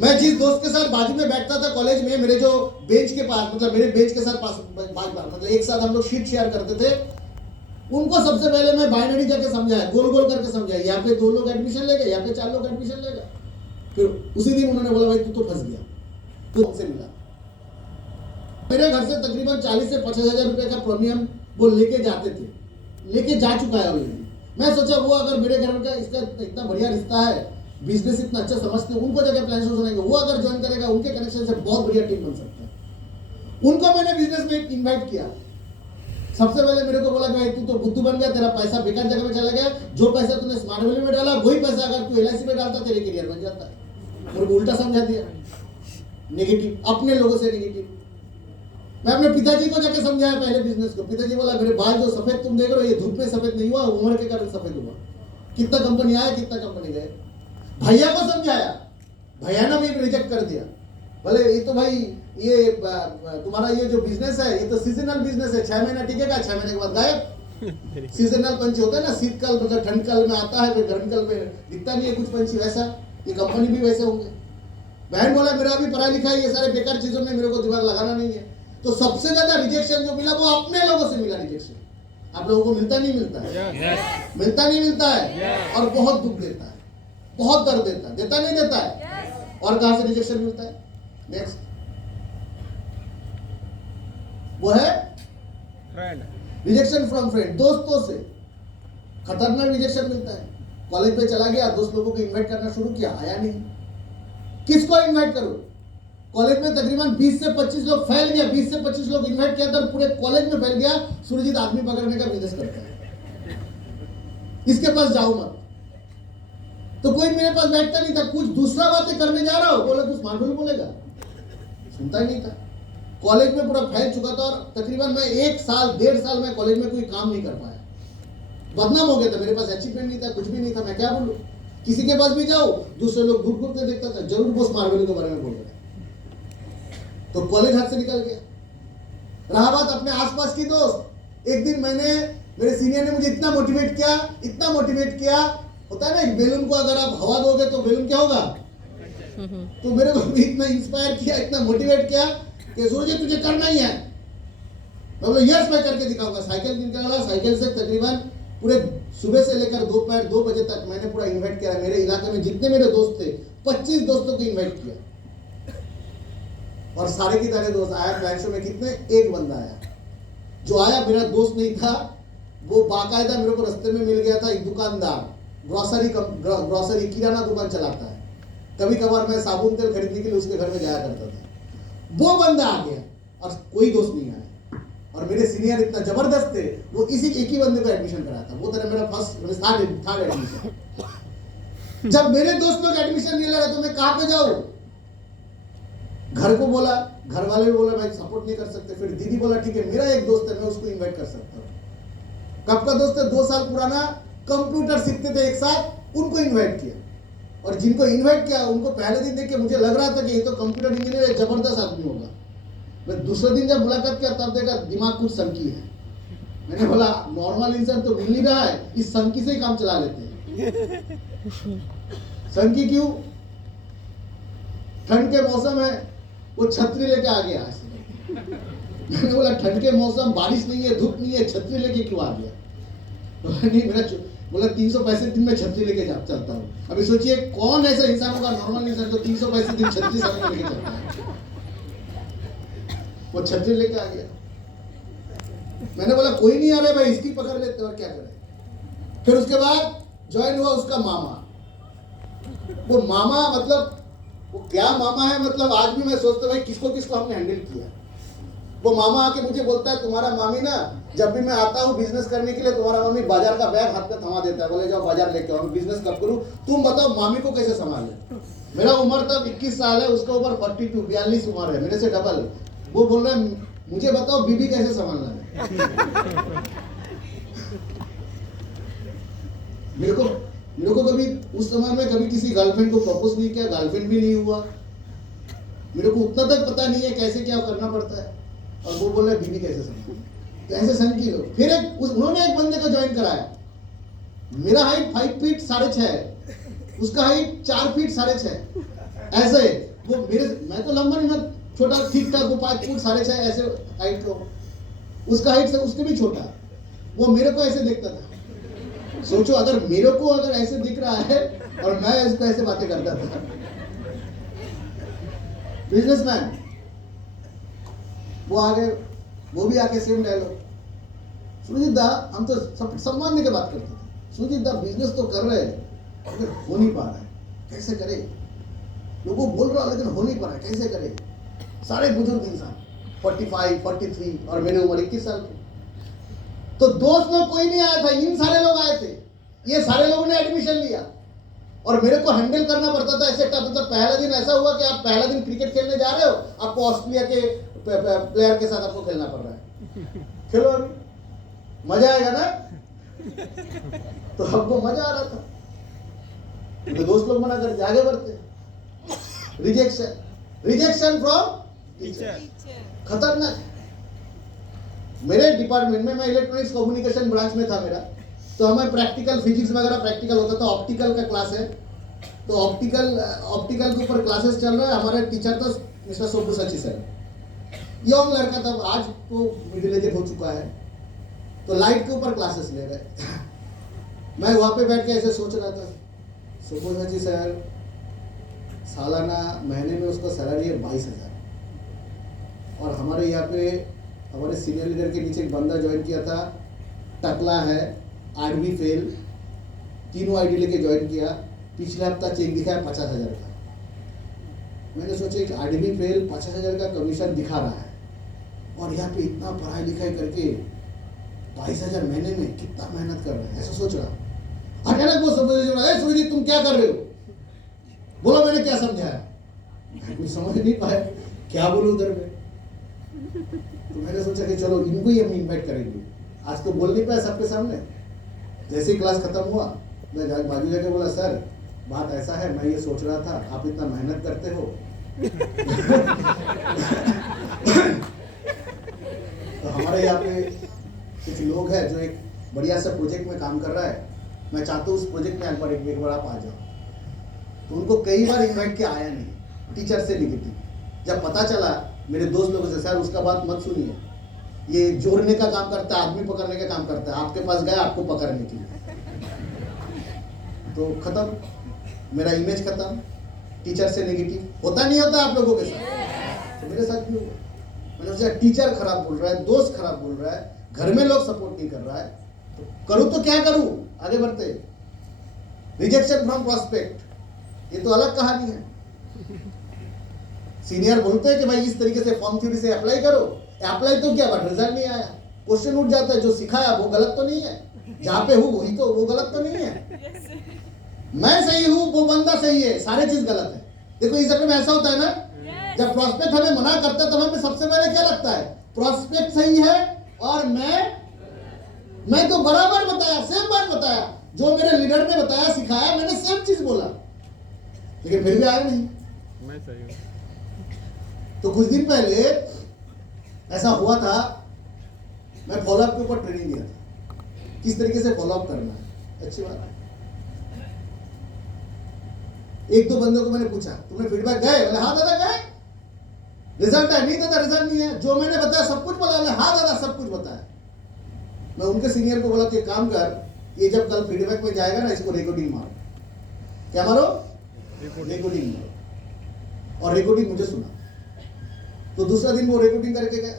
मैं जिस दोस्त के साथ बाजू में बैठता था कॉलेज में, मेरे जो बेंच के पास, मतलब मेरे बेंच के साथ पास, मतलब एक साथ हम लोग शीट शेयर करते थे, उनको सबसे पहले मैं बाइनरी जाके समझाया, गोल गोल करके समझाया, यहाँ पे 2 लोग एडमिशन लेंगे, यहाँ पे 4 लोग एडमिशन लेगा। फिर उसी दिन उन्होंने बोला भाई तू तो फंस गया, तो हमसे मिला। मेरे घर से तकरीबन 40 से 50,000 रुपए का प्रीमियम वो लेके जाते थे, लेके जा चुका है ऑलरेडी। मैं सोचा वो अगर मेरे घर का इसका इतना बढ़िया रिश्ता है, बिजनेस इतना अच्छा समझते हैं, उनको जगह प्लान सुनेंगे, वो अगर ज्वाइन करेगा, उनके कनेक्शन से बहुत बढ़िया टीम बन सकता है। उनको मैंने बिजनेस में इन्वाइट किया। सबसे पहले मेरे को बोला कि भाई तू तो बुद्धू बन गया, तेरा पैसा बेकार जगह में चला गया, जो पैसा तूने स्मार्ट वैली में डाला वही पैसा अगर तू LIC में डालता तेरे करियर बन जाता है। मेरे को उल्टा समझा दिया, नेगेटिव, अपने लोगों से नेगेटिव। मैं अपने पिताजी को जाके समझाया पहले बिजनेस को। पिताजी बोला मेरे बाल जो सफेद तुम देख रहे हो ये धूप में सफेद नहीं हुआ, उम्र के कारण सफेद हुआ। कितना कंपनी आया, कितना कंपनी गए। भैया को समझाया, भैया ने भी रिजेक्ट कर दिया। बोले ये तो भाई ये तुम्हारा ये जो बिजनेस है ये तो सीजनल बिजनेस है, 6 महीना टिकेगा, 6 महीने के बाद गायब। सीजनल पंछी होता है ना, शीतकाल मतलब ठंड काल में आता है, फिर गर्म काल में दिखता नहीं है कुछ पंछी, वैसा ये कंपनी भी वैसे होंगे। बहन बोला मेरा भी पढ़ाई लिखाई ये सारे बेकार चीजों में मेरे को दिमाग लगाना नहीं है। तो सबसे ज्यादा रिजेक्शन जो मिला वो अपने लोगों से मिला रिजेक्शन। आप लोगों को मिलता नहीं मिलता है? मिलता नहीं मिलता है, और बहुत दुख देता है, बहुत दर्द देता है, देता नहीं देता है। और कहां से रिजेक्शन मिलता है? नेक्स्ट वो है फ्रेंड, रिजेक्शन फ्रॉम फ्रेंड, दोस्तों से खतरनाक रिजेक्शन मिलता है। कॉलेज पे चला गया, दोस्त लोगों को इनवाइट करना शुरू किया, आया नहीं। किसको इनवाइट करो? कॉलेज में तकरीबन 20 से 25 लोग फैल गया, 20 से 25 लोग इनवाइट किया था, पूरे कॉलेज में फैल गया। सुरजीत आदमी पकड़ने का बिजनेस करता है, इसके पास जाओ मत। तो कोई मेरे पास बैठता नहीं था, कुछ दूसरा बातें करने जा रहा हो, बोला तू स्मार्ट वैली बोलेगा, सुनता ही नहीं था। कॉलेज में पूरा फैल चुका था, और तकरीबन मैं 1 साल 1.5 साल में कॉलेज में कोई काम नहीं कर पाया, बदनाम हो गया था। मेरे पास अचीवमेंट नहीं था, कुछ भी नहीं था, मैं क्या बोलूं? किसी के पास भी जाओ, दूसरे लोग दूर दूर से देखता था, जरूर वो स्मार्ट वैली के बारे में बोल रहे। तो कॉलेज हाथ से निकल गया। रहा बात अपने आसपास की दोस्त, एक दिन मेरे सीनियर ने मुझे इतना मोटिवेट किया, इतना मोटिवेट किया, होता है ना एक बैलून को अगर आप हवा दोगे तो बैलून क्या होगा, तो मेरे को भी इतना इंस्पायर किया, इतना मोटिवेट किया कि सूरज तुझे करना ही है। मैं बोला यस मैं करके दिखाऊंगा। साइकिल निकाला, साइकिल से तकरीबन पूरे सुबह से लेकर दोपहर 2 बजे तक मैंने पूरा इन्वाइट किया। मेरे इलाके में जितने मेरे दोस्त थे 25 दोस्तों को इन्वाइट किया, और सारे के सारे दोस्त आया। क्लाइंट शो में कितने, एक बंदा आया। जो आया मेरा दोस्त नहीं था, वो बाकायदा मेरे को रास्ते में मिल गया था, एक दुकानदार, ग्रोसरी किराना दुकान चलाता है। कभी कभार मैं साबुन तेल खरीदने के लिए उसके घर में जाया करता था। वो बंदा आ गया और कोई दोस्त नहीं आया, और मेरे सीनियर इतना जबरदस्त थे, वो इसी एक ही बंदे को एडमिशन कराया था। वो था मेरा थर्ड एडमिशन। जब मेरे दोस्त लोग एडमिशन नहीं ले रहे तो मैं कहां पे जाऊं? घर को बोला, घर वाले भी बोला भाई सपोर्ट नहीं कर सकते। फिर दीदी बोला ठीक है मेरा एक दोस्त है, मैं उसको इनवाइट कर सकता हूँ। कब का दोस्त है? 2 साल पुराना, कंप्यूटर सीखते थे एक साथ, उनको इनवाइट किया। और जिनको इनवाइट किया उनको पहले दिन देख के मुझे लग रहा था कि ये तो कंप्यूटर इंजीनियर है, जबरदस्त आदमी होगा। मैं दूसरे दिन जब मुलाकात किया तब देखा दिमाग कुछ संकी है। मैंने बोला नॉर्मल इंसान तो मिल नहीं रहा है, इस संकी से ही काम चला लेते हैं। संकी क्यों? ठंड के मौसम है, वो छतरी लेके आ गया। मैंने बोला ठंड के मौसम, बारिश नहीं है, धूप नहीं है, छतरी लेके क्यों आ गया? नहीं मेरा बोला 365 दिन में छतरी लेके चलता हूँ। अभी सोचिए कौन ऐसा इंसान होगा, नॉर्मल इंसान जो 365 दिन छतरी साथ लेके चलता है। वो छतरी लेके आ गया। मैंने बोला कोई नहीं आ रहा भाई, इसकी पकड़ लेते और क्या करें। फिर उसके बाद ज्वाइन हुआ उसका मामा। वो मामा मतलब वो क्या मामा है, मतलब आज भी मैं सोचता भाई किसको किसको हमने हैंडल किया। वो मामा आके मुझे बोलता है तुम्हारा मामी ना जब भी मैं आता हूँ बिजनेस करने के लिए, तुम्हारा मामी बाजार का बैग हाथ में थमा देता है, बोले जाओ बाजार लेके आओ, बिजनेस कब करूँ, तुम बताओ मामी को कैसे संभाले। मेरा उम्र तब 21 साल है, उसका उम्र 42 उम्र है, मेरे से डबल। वो बोल रहे हैं मुझे बताओ बीबी कैसे संभालना है। मेरे को कभी उस समय में कभी किसी गर्लफ्रेंड को प्रपोज नहीं किया, गर्लफ्रेंड भी नहीं हुआ, मेरे को उतना तक पता नहीं है कैसे क्या करना पड़ता है। और वो बोल रहे बीबी कैसे संभालना, तो ऐसे संग की लोग। फिर उन्होंने एक बंदे को ज्वाइन कराया। मेरा हाइट 5 फीट 6.5 है, उसका हाइट 4 फीट 6.5। ऐसे वो मेरे, मैं तो लंबा नहीं, मैं छोटा ठीक ठाक, वो 5 फुट 6.5 ऐसे हाइट को, उसका हाइट से उसके भी छोटा, वो मेरे को ऐसे देखता था। सोचो अगर मेरे को अगर ऐसे दिख रहा है और मैं इसको ऐसे बातें करता था। बिजनेसमैन वो आगे, वो भी आके सेम डायलॉग, सुजीत दा, हम तो सब सम्मान के बात करते थे, सुजीत दा बिजनेस तो कर रहे हैं लेकिन हो नहीं पा रहा है, कैसे करे? लोगों बोल रहा लेकिन हो नहीं पा रहा है, कैसे करे? सारे बुजुर्ग इंसान 45, 43 और मेरी उम्र 21 साल की। तो दोस्त लोग कोई नहीं आया था, इन सारे लोग आए थे, ये सारे लोगों ने एडमिशन लिया और मेरे को हैंडल करना पड़ता था ऐसे। मतलब पहला दिन ऐसा हुआ कि आप पहला दिन क्रिकेट खेलने जा रहे हो, आपको ऑस्ट्रेलिया के प्लेयर के साथ आपको खेलना पड़ रहा है, खेलो अभी, मजा आएगा ना? तो हमको मजा आ रहा था, तो दोस्त लोग मना करते, आगे बढ़ते। रिजेक्शन फ्रॉम टीचर खतरनाक है। मेरे डिपार्टमेंट में, मैं इलेक्ट्रॉनिक्स कम्युनिकेशन ब्रांच में था मेरा, तो हमें प्रैक्टिकल फिजिक्स वगैरह प्रैक्टिकल होता था, ऑप्टिकल का क्लास है, तो ऑप्टिकल के ऊपर क्लासेस चल रहा है। हमारे टीचर था मिस्टर सोपू सची सर, यंग लड़का था, आज तो मिडिल एज हो चुका है, तो लाइट के ऊपर क्लासेस ले रहे। मैं वहां पे बैठ के ऐसे सोच रहा था, सोपू सची सर सालाना महीने में उसका सैलरी है 22,000, और हमारे यहाँ पे हमारे सीनियर लीडर के नीचे एक बंदा ज्वाइन किया था, टकला है, 8वीं फेल, तीनों आईडी लेके ज्वाइन किया, पिछले हफ्ता चेक दिखाया 50,000 का। मैंने सोचा कि 8वीं फेल 50,000 का कमीशन दिखा रहा है, और यहाँ पे इतना पढ़ाई लिखाई करके 22,000 महीने में कितना मेहनत कर रहे हैं, ऐसा सोच रहा। अचानक वो समझ, जी तुम क्या कर रहे हो? बोलो मैंने क्या समझाया? मैं कुछ समझ नहीं पाया, क्या बोलूं उधर में। तो मैंने सोचा कि चलो इनको ही हम इन्वाइट करेंगे। आज तो बोल नहीं पाया सबके सामने। जैसे ही क्लास खत्म हुआ, मैं बाजू जाके बोला, सर बात ऐसा है, मैं ये सोच रहा था आप इतना मेहनत करते हो तो हमारे यहाँ पे कुछ लोग हैं जो एक बढ़िया सा प्रोजेक्ट में काम कर रहा है, मैं चाहता हूँ उस प्रोजेक्ट में एक बार आप आ जाओ। तो उनको कई बार इन्वाइट किया, आया नहीं, टीचर से निगेटिव। जब पता चला मेरे दोस्त लोगों से, सर उसका बात मत सुनिए, ये जोड़ने का काम करता है, आदमी पकड़ने का काम करता है, आपके पास गया आपको पकड़ने के लिए। तो खत्म, मेरा इमेज खत्म, टीचर से नेगेटिव। होता नहीं होता आप लोगों के साथ? तो मेरे साथ भी हुआ। मैंने सोचा टीचर खराब बोल रहा है, दोस्त खराब बोल रहा है, घर में लोग सपोर्ट नहीं कर रहा है, तो करूं तो क्या करूं? आगे बढ़ते। रिजेक्शन फ्रॉम प्रोस्पेक्ट, ये तो अलग कहानी है। सीनियर बोलते हैं कि भाई इस तरीके से फॉर्म थ्योरी से अप्लाई करो, अप्लाई तो क्या, बट रिजल्ट नहीं आया। क्वेश्चन उठ जाता है, जो सिखाया वो गलत तो नहीं है, जहां पे हूं वही तो, वो गलत तो नहीं है, मैं सही हूं वो बंदा सही है, सारे चीज गलत है। देखो इस जगह में ऐसा होता है ना, जब प्रोस्पेक्ट हमें मना करता है तो हमें सबसे पहले क्या लगता है, प्रोस्पेक्ट सही है और मैं तो बराबर बताया, सेम बात बताया, जो मेरे लीडर ने बताया सिखाया, मैंने सेम चीज बोला, लेकिन फिर भी आया नहीं, मैं सही हूं। तो कुछ दिन पहले ऐसा हुआ था, मैं फॉलोअप के ऊपर ट्रेनिंग दिया था, किस तरीके से फॉलोअप करना है। अच्छी बात है। एक दो बंदों को मैंने पूछा, तुमने फीडबैक गए? बोले हाँ दादा गए। रिजल्ट है? नहीं दादा रिजल्ट नहीं है। जो मैंने बताया सब कुछ बोला? हाँ दादा सब कुछ बताया। मैं उनके सीनियर को बोला कि काम कर, ये जब कल फीडबैक में जाएगा ना, इसको रिकॉर्डिंग मारो। क्या मारो? रिकॉर्डिंग मारो। और रिकॉर्डिंग मुझे सुना। तो दूसरा दिन वो रिकॉर्डिंग करके गए,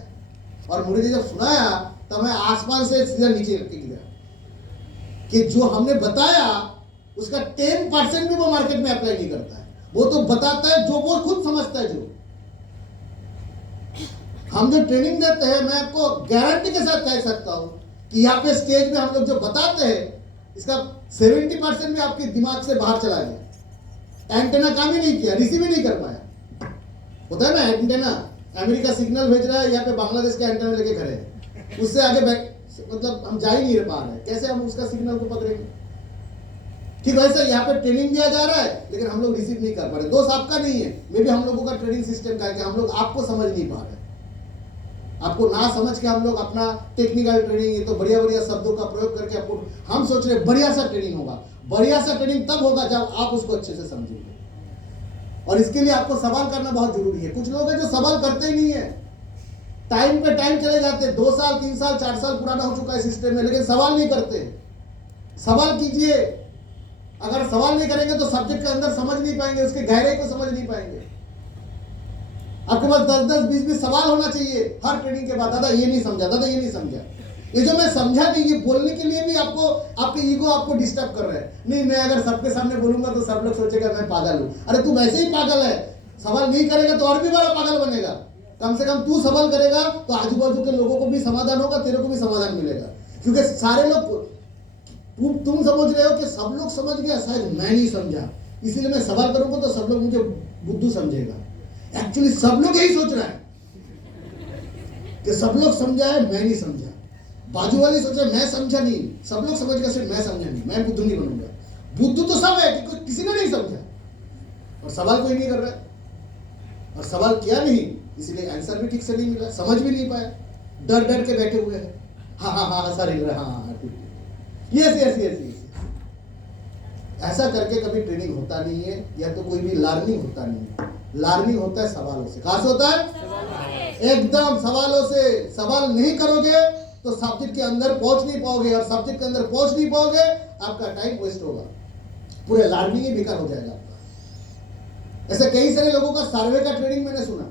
और मुझे जब सुनाया तब मैं आसमान से सीधा नीचे रख के गिरा कि जो हमने बताया उसका 10% भी वो मार्केट में अप्लाई नहीं करता है। वो तो बताता है जो वो खुद समझता है। जो हम जो ट्रेनिंग देते हैं, मैं आपको गारंटी के साथ कह सकता हूं कि यहाँ पे स्टेज में हम लोग जो बताते हैं, इसका 70% भी आपके दिमाग से बाहर चला गया। एंटेना काम ही नहीं किया, रिसीव ही नहीं कर पाया। होता है ना, एंटेना अमेरिका सिग्नल भेज रहा है, यहाँ पे बांग्लादेश के एंटेना लेके खड़े हैं, उससे आगे मतलब हम जा ही नहीं पा रहे, कैसे हम उसका सिग्नल को पकड़ेंगे? ठीक वैसे यहाँ पे ट्रेनिंग दिया जा रहा है, लेकिन हम लोग रिसीव नहीं कर पा रहे। दोस्त आपका नहीं है, मे भी हम लोगों का ट्रेनिंग सिस्टम का है कि हम लोग आपको समझ नहीं पा रहे। आपको ना समझ के हम लोग अपना टेक्निकल ट्रेनिंग, ये तो बढ़िया बढ़िया शब्दों का प्रयोग करके आपको, हम सोच रहे बढ़िया सा ट्रेनिंग होगा। बढ़िया सा ट्रेनिंग तब होगा जब आप उसको अच्छे से समझेंगे। और इसके लिए आपको सवाल करना बहुत जरूरी है। कुछ लोग हैं जो सवाल करते ही नहीं है, टाइम पे टाइम चले जाते हैं, 2 साल 3 साल 4 साल पुराना हो चुका है सिस्टम में, लेकिन सवाल नहीं करते। सवाल कीजिए। अगर सवाल नहीं करेंगे तो सब्जेक्ट के अंदर समझ नहीं पाएंगे, उसके गहरे को समझ नहीं पाएंगे। आपके पास 10-10 20-20 सवाल होना चाहिए हर ट्रेनिंग के बाद। दादा ये नहीं समझा, दादा ये नहीं समझा, ये जो मैं समझा नहीं, ये बोलने के लिए भी आपको आपके ईगो आपको डिस्टर्ब कर रहे हैं। नहीं, मैं अगर सबके सामने बोलूंगा तो सब लोग सोचेगा मैं पागल हूं। अरे तू वैसे ही पागल है, सवाल नहीं करेगा तो और भी बड़ा पागल बनेगा। कम से कम तू सवाल करेगा तो आजू बाजू के लोगों को भी समाधान होगा, तेरे को भी समाधान मिलेगा। क्योंकि सारे लोग, तुम समझ रहे हो कि सब लोग समझ गया, शायद मैं नहीं समझा, इसीलिए मैं सवाल करूंगा तो सब लोग मुझे बुद्धू समझेगा। एक्चुअली सब लोग यही सोच रहा है कि सब लोग समझा है, मैं नहीं समझा। बाजू वाले सोच रहे मैं समझा नहीं, सब लोग समझ गए, सिर्फ मैं समझा नहीं, मैं बुद्धू नहीं बनूंगा। बुद्धू तो सब है कि किसी ने नहीं समझा, और सवाल कोई नहीं कर रहा है, और सवाल किया नहीं, इसीलिए आंसर भी ठीक से नहीं मिला, समझ भी नहीं पाया, डर डर के बैठे हुए हैं। हाँ हाँ हाँ सर, हाँ ठीक, यस यस यस यस। ऐसा करके कभी ट्रेनिंग होता नहीं है, या तो कोई भी लर्निंग होता नहीं है। लर्निंग होता है सवालों से। कहां से होता है? एकदम सवालों से। सवाल नहीं करोगे तो सब्जेक्ट के अंदर पहुंच नहीं पाओगे, और सब्जेक्ट के अंदर पहुंच नहीं पाओगे, आपका टाइम वेस्ट होगा, पूरे लर्निंग ही बेकार हो जाएगा आपका। ऐसे कई सारे लोगों का सर्वे का ट्रेनिंग मैंने सुना,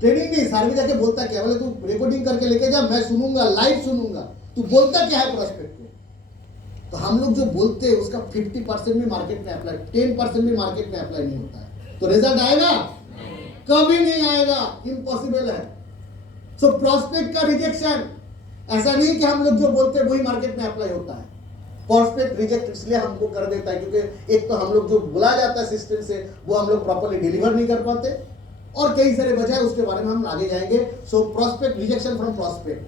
ट्रेनिंग नहीं, सर्वे जाके बोलता क्या, बोले तू रिकॉर्डिंग करके लेके जा, मैं सुनूंगा, लाइव सुनूंगा, तू बोलता क्या है प्रोस्पेक्ट को। तो हम लोग जो बोलते हैं उसका 50% भी मार्केट में अप्लाई, 10% भी मार्केट में अप्लाई नहीं होता है, तो रिजल्ट आएगा? कभी नहीं आएगा, इम्पॉसिबल है। सो प्रोस्पेक्ट का रिजेक्शन ऐसा नहीं कि हम लोग जो बोलते हैं वही मार्केट में अप्लाई होता है। प्रोस्पेक्ट रिजेक्ट इसलिए हमको कर देता है क्योंकि एक तो हम लोग जो बुलाया जाता है सिस्टम से वो हम लोग प्रॉपर्ली डिलीवर नहीं कर पाते, और कई सारे वजह है, उसके बारे में हम आगे जाएंगे। So prospect rejection from prospect.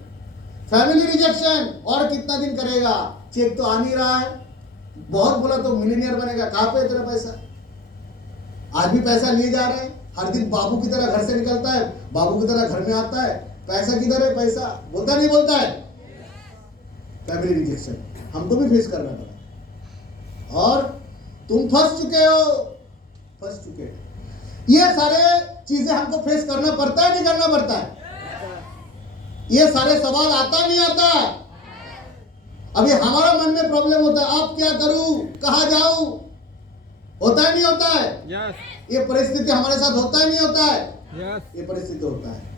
Family rejection, और कितना दिन करेगा, चेक तो आ नहीं रहा है, बहुत बोला तो मिलीनियर बनेगा, कहां पे तेरा पैसा? आज भी पैसा लिए जा रहे हैं, हर दिन बाबू की तरह घर से निकलता है, बाबू की तरह घर में आता है, पैसा किधर है? पैसा बोलता नहीं बोलता है? फैमिली रिजेक्शन हमको भी फेस करना पड़ा, और तुम फंस चुके हो, फंस चुके हो। ये सारे चीजें हमको फेस करना पड़ता है, नहीं करना पड़ता है? ये सारे सवाल आता नहीं आता? अभी हमारा मन में प्रॉब्लम होता है, अब क्या करूं, कहां जाऊं, होता है नहीं होता है? yes. ये परिस्थिति हमारे साथ होता है नहीं होता है? yes. ये परिस्थिति होता है।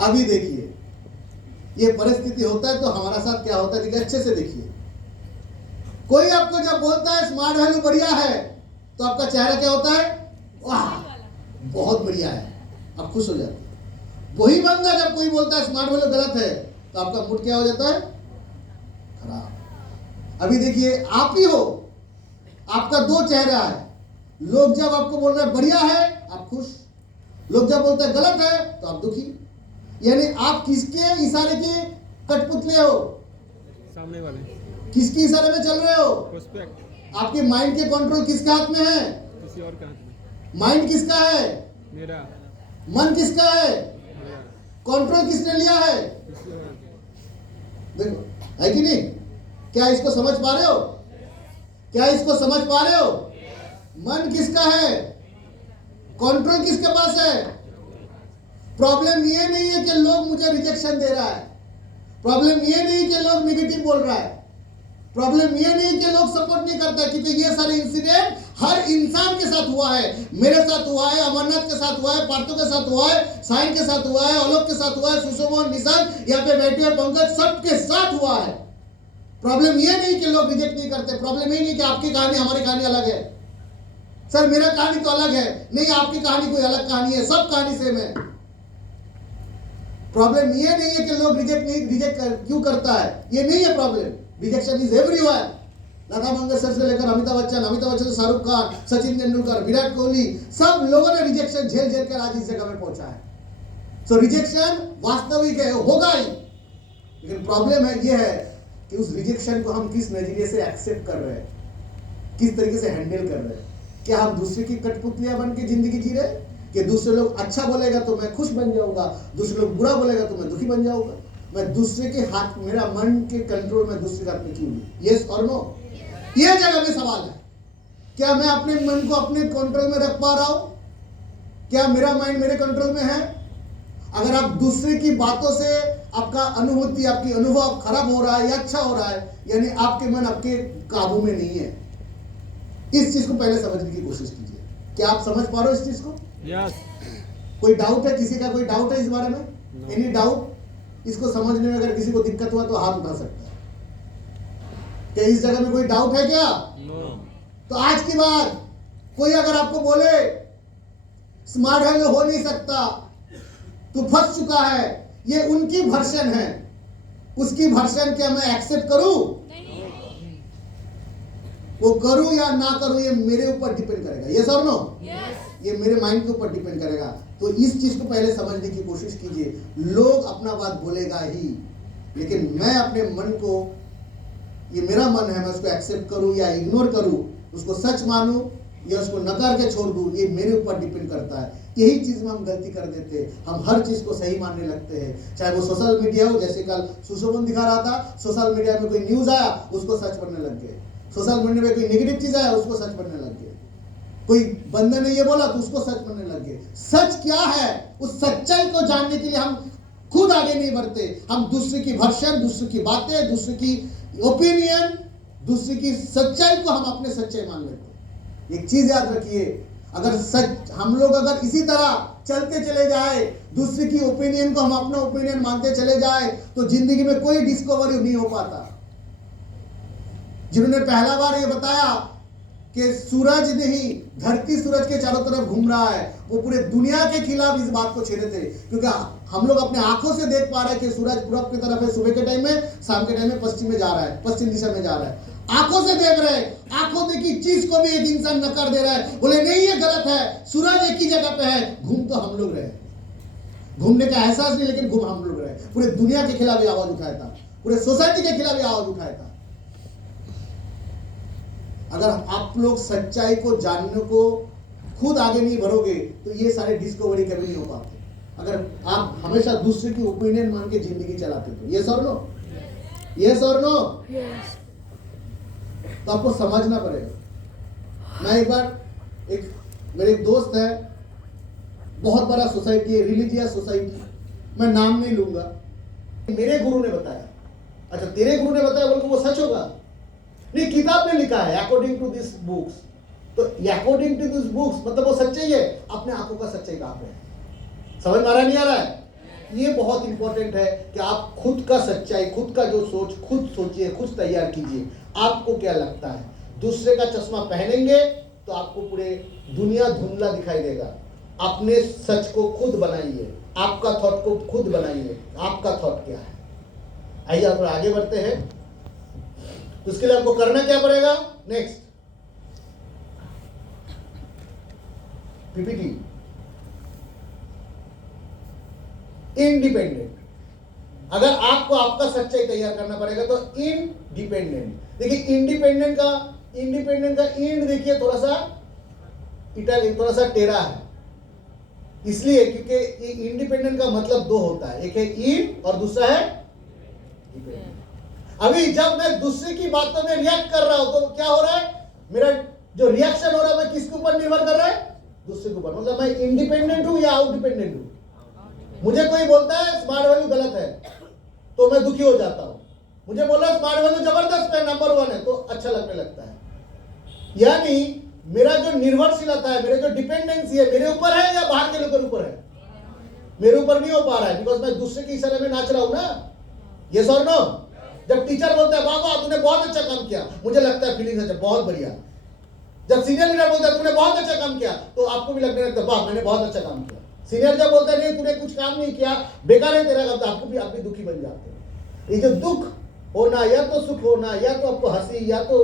अभी देखिए, ये परिस्थिति होता है तो हमारा साथ क्या होता है, देखिए अच्छे से देखिए। कोई आपको जब बोलता है स्मार्ट वैल्यू बढ़िया है, तो आपका चेहरा क्या होता है? वाह बहुत बढ़िया है, आप खुश हो जाते हैं। वही बंदा जब कोई बोलता है स्मार्ट वैल्यू गलत है, तो आपका मूड क्या हो जाता है? खराब। अभी देखिए, आप ही हो, आपका 2 चेहरा है। लोग जब आपको बोल रहे हैं बढ़िया है, आप खुश, लोग जब बोलते हैं गलत है तो आप दुखी। यानी आप किसके इशारे के कठपुतले हो? सामने वाले। किसके इशारे में चल रहे हो? प्रोस्पेक्ट। आपके माइंड के कंट्रोल किसके हाथ में है? किसी और के हाथ में। माइंड किसका है? मेरा। मन किसका है? मेरा। कंट्रोल किसने लिया है? किसी और। देखो, है कि नहीं? क्या इसको समझ पा रहे हो? क्या इसको समझ पा रहे हो? मन किसका है? कंट्रोल किसके पास है? प्रॉब्लम ये नहीं है कि लोग मुझे रिजेक्शन दे रहा है, प्रॉब्लम ये नहीं कि लोग नेगेटिव बोल रहा है, प्रॉब्लम ये नहीं कि लोग सपोर्ट नहीं करते, क्योंकि ये सारे इंसिडेंट हर इंसान के साथ हुआ है। मेरे साथ हुआ है, अमरनाथ के साथ हुआ है, पार्थो के साथ हुआ है, साइन के साथ हुआ है, आलोक के साथ हुआ है, सुषमा, निशान, यहाँ पे बैठे हुए पंकज, सबके साथ हुआ है। प्रॉब्लम ये नहीं कि लोग रिजेक्ट नहीं करते, प्रॉब्लम ये नहीं कि आपकी कहानी हमारी कहानी अलग है, सर मेरा कहानी तो अलग है, नहीं आपकी कहानी कोई अलग कहानी है, सब कहानी सेम है। प्रॉब्लम ये नहीं है कि लोग रिजेक्ट क्यों करता है, ये नहीं है problem. Rejection is everywhere. Lata Mangeshkar से लेकर अमिताभ बच्चन से शाहरुख खान, सचिन तेंदुलकर, विराट कोहली, सब लोगों ने रिजेक्शन झेल झेल कर आज इस जगह में पहुंचा है। सो रिजेक्शन वास्तविक है, होगा ही, लेकिन प्रॉब्लम है ये है कि उस रिजेक्शन को हम किस नजरिए से एक्सेप्ट कर रहे हैं, किस तरीके से हैंडल कर रहे हैं। क्या हम दूसरे की कठपुतलियां बन के जिंदगी जी रहे, कि दूसरे लोग अच्छा बोलेगा तो मैं खुश बन जाऊंगा, दूसरे लोग बुरा बोलेगा तो मैं दुखी बन जाऊंगा। मैं दूसरे के हाथ, मेरा मन के कंट्रोल में दूसरे के हाथ में क्यों नहीं? यस और नो? ये जगह में सवाल है, क्या मैं अपने मन को अपने कंट्रोल में रख पा रहा हूं? क्या मेरा माइंड मेरे कंट्रोल में है? अगर आप दूसरे की बातों से आपका अनुभूति, आपकी अनुभव खराब हो रहा है या अच्छा हो रहा है, यानी आपके मन आपके काबू में नहीं है। इस चीज को पहले समझने की कोशिश कीजिए। क्या आप समझ पा रहे हो इस चीज को? यस। कोई डाउट है? किसी का कोई डाउट है इस बारे में? No. Any doubt? इसको समझने में अगर किसी को दिक्कत हुआ तो हाथ उठा सकता है। क्या इस जगह में कोई डाउट है क्या? नो। तो आज की बात, कोई अगर आपको बोले स्मार्ट वैल्यू हो नहीं सकता, तू फंस चुका है, ये उनकी वर्षन है, उसकी वर्षन क्या मैं एक्सेप्ट करूं? वो करूं या ना करूं, ये मेरे ऊपर डिपेंड करेगा। यस और नो? ये मेरे माइंड के ऊपर डिपेंड करेगा। तो इस चीज को पहले समझने की कोशिश कीजिए। लोग अपना बात बोलेगा ही, लेकिन मैं अपने मन को, ये मेरा मन है, मैं उसको एक्सेप्ट करूं या इग्नोर करूं, उसको सच मानूं या उसको नकार के छोड़ दूं, ये मेरे ऊपर डिपेंड करता है। यही चीज में हम गलती कर देते हैं। हम हर चीज को सही मानने लगते हैं, चाहे वो सोशल मीडिया हो। जैसे कल सुशोभन दिखा रहा था, सोशल मीडिया में कोई न्यूज आया उसको सच बनने लग गए, सोशल मीडिया में कोई नेगेटिव चीज आया उसको सच बनने लग गए, कोई बंदे ने ये बोला तो उसको सच बनने लग गए। सच क्या है, उस सच्चाई को जानने के लिए हम खुद आगे नहीं बढ़ते। हम दूसरे की वर्षन, दूसरे की बातें, दूसरे की ओपिनियन, दूसरे की सच्चाई को हम अपने सच्चाई मान लेते हैं। एक चीज याद रखिए, अगर सच हम लोग अगर इसी तरह चलते चले जाए, दूसरे की ओपिनियन को हम अपना ओपिनियन मानते चले जाए, तो जिंदगी में कोई डिस्कवरी नहीं हो पाता। जिन्होंने पहला बार ये बताया कि सूरज नहीं, धरती सूरज के चारों तरफ घूम रहा है, वो पूरे दुनिया के खिलाफ इस बात को छेड़े थे। क्योंकि हम लोग अपने आंखों से देख पा रहे हैं कि सूरज पूरब की तरफ है सुबह के टाइम में, शाम के टाइम में पश्चिम में जा रहा है, पश्चिम दिशा में जा रहा है। आंखों से देख रहे हैं, आंखों देखी चीज को भी एक इंसान नकार दे रहा है, बोले नहीं ये गलत है, सूरज एक ही जगह पे है। घूम तो हम लोग रहे, घूमने का एहसास नहीं, लेकिन घूम हम लोग रहे। पूरे दुनिया के खिलाफ आवाज उठाया था, पूरे सोसाइटी के खिलाफ आवाज उठाया था। अगर आप लोग सच्चाई को जानने को खुद आगे नहीं बढ़ोगे तो ये सारे डिस्कवरी कभी नहीं हो पाते। अगर आप हमेशा दूसरे की ओपिनियन मान के जिंदगी चलाते तो यस और नो, यस और नो, तो आपको समझना पड़ेगा। मैं एक बार, मेरे एक दोस्त है, बहुत बड़ा सोसाइटी है, रिलीजियस सोसाइटी, मैं नाम नहीं लूंगा, मेरे गुरु ने बताया। अच्छा तेरे गुरु ने बताया बोल के वो सच होगा? नहीं, किताब में लिखा है अकॉर्डिंग टू दिस बुक्स, तो अकॉर्डिंग टू दिस बुक्स मतलब वो सच्चाई है। अपने आंखों का सच्चाई कहां पे है? समझ में आ रहा नहीं आ रहा है? ये बहुत इंपॉर्टेंट है कि आप खुद का सच्चाई, खुद का जो सोच खुद सोचिए, खुद तैयार कीजिए। आपको क्या लगता है? दूसरे का चश्मा पहनेंगे तो आपको पूरे दुनिया धुंधला दिखाई देगा। अपने सच को खुद बनाइए, आपका थॉट को खुद बनाइए। आपका थॉट क्या है? आइए आप आगे बढ़ते हैं। तो उसके लिए आपको करना क्या पड़ेगा? Next PPT, independent. अगर आपको आपका सच्चाई तैयार करना पड़ेगा तो इंडिपेंडेंट। देखिए इंडिपेंडेंट का इंड देखिए थोड़ा सा टेढ़ा है, इसलिए क्योंकि इंडिपेंडेंट का मतलब दो होता है, एक है इन और दूसरा है डिपेंडेंट। अभी जब मैं दूसरे की बातों में रिएक्ट कर रहा हूं तो क्या हो रहा है? मेरा जो रिएक्शन हो रहा है मैं किसके ऊपर निर्भर कर रहा है? दूसरे के ऊपर। मतलब मैं इंडिपेंडेंट हूं या आउट डिपेंडेंट हूं? मुझे कोई बोलता है स्मार्ट वैल्यू गलत है तो मैं दुखी हो जाता हूं। मुझे बोला स्मार्ट वैल्यू जबरदस्त है, नंबर 1 है, तो अच्छा लगने लगता है। यानी मेरा जो निर्भरशीलता है, मेरे जो डिपेंडेंसी है, मेरे ऊपर है या बाहर के लोगों ऊपर है? मेरे ऊपर नहीं हो पा रहा है, बिकॉज मैं दूसरे के इशारे में नाच रहा हूं ना। यस और नो? जब टीचर बोलता है बाबा तूने बहुत अच्छा काम किया, मुझे लगता है फीलिंग अच्छा, बहुत बढ़िया। जब सीनियर लीडर बोलता है तूने बहुत अच्छा काम किया, तो आपको भी लगने लगता है वाह मैंने बहुत अच्छा काम किया। सीनियर जब बोलता है नहीं तूने कुछ काम नहीं किया, बेकार है तेरा काम, तो आपको भी आप भी दुखी बन जाते हैं। ये जो दुख होना, या तो सुख होना, या तो आपको हंसी, या तो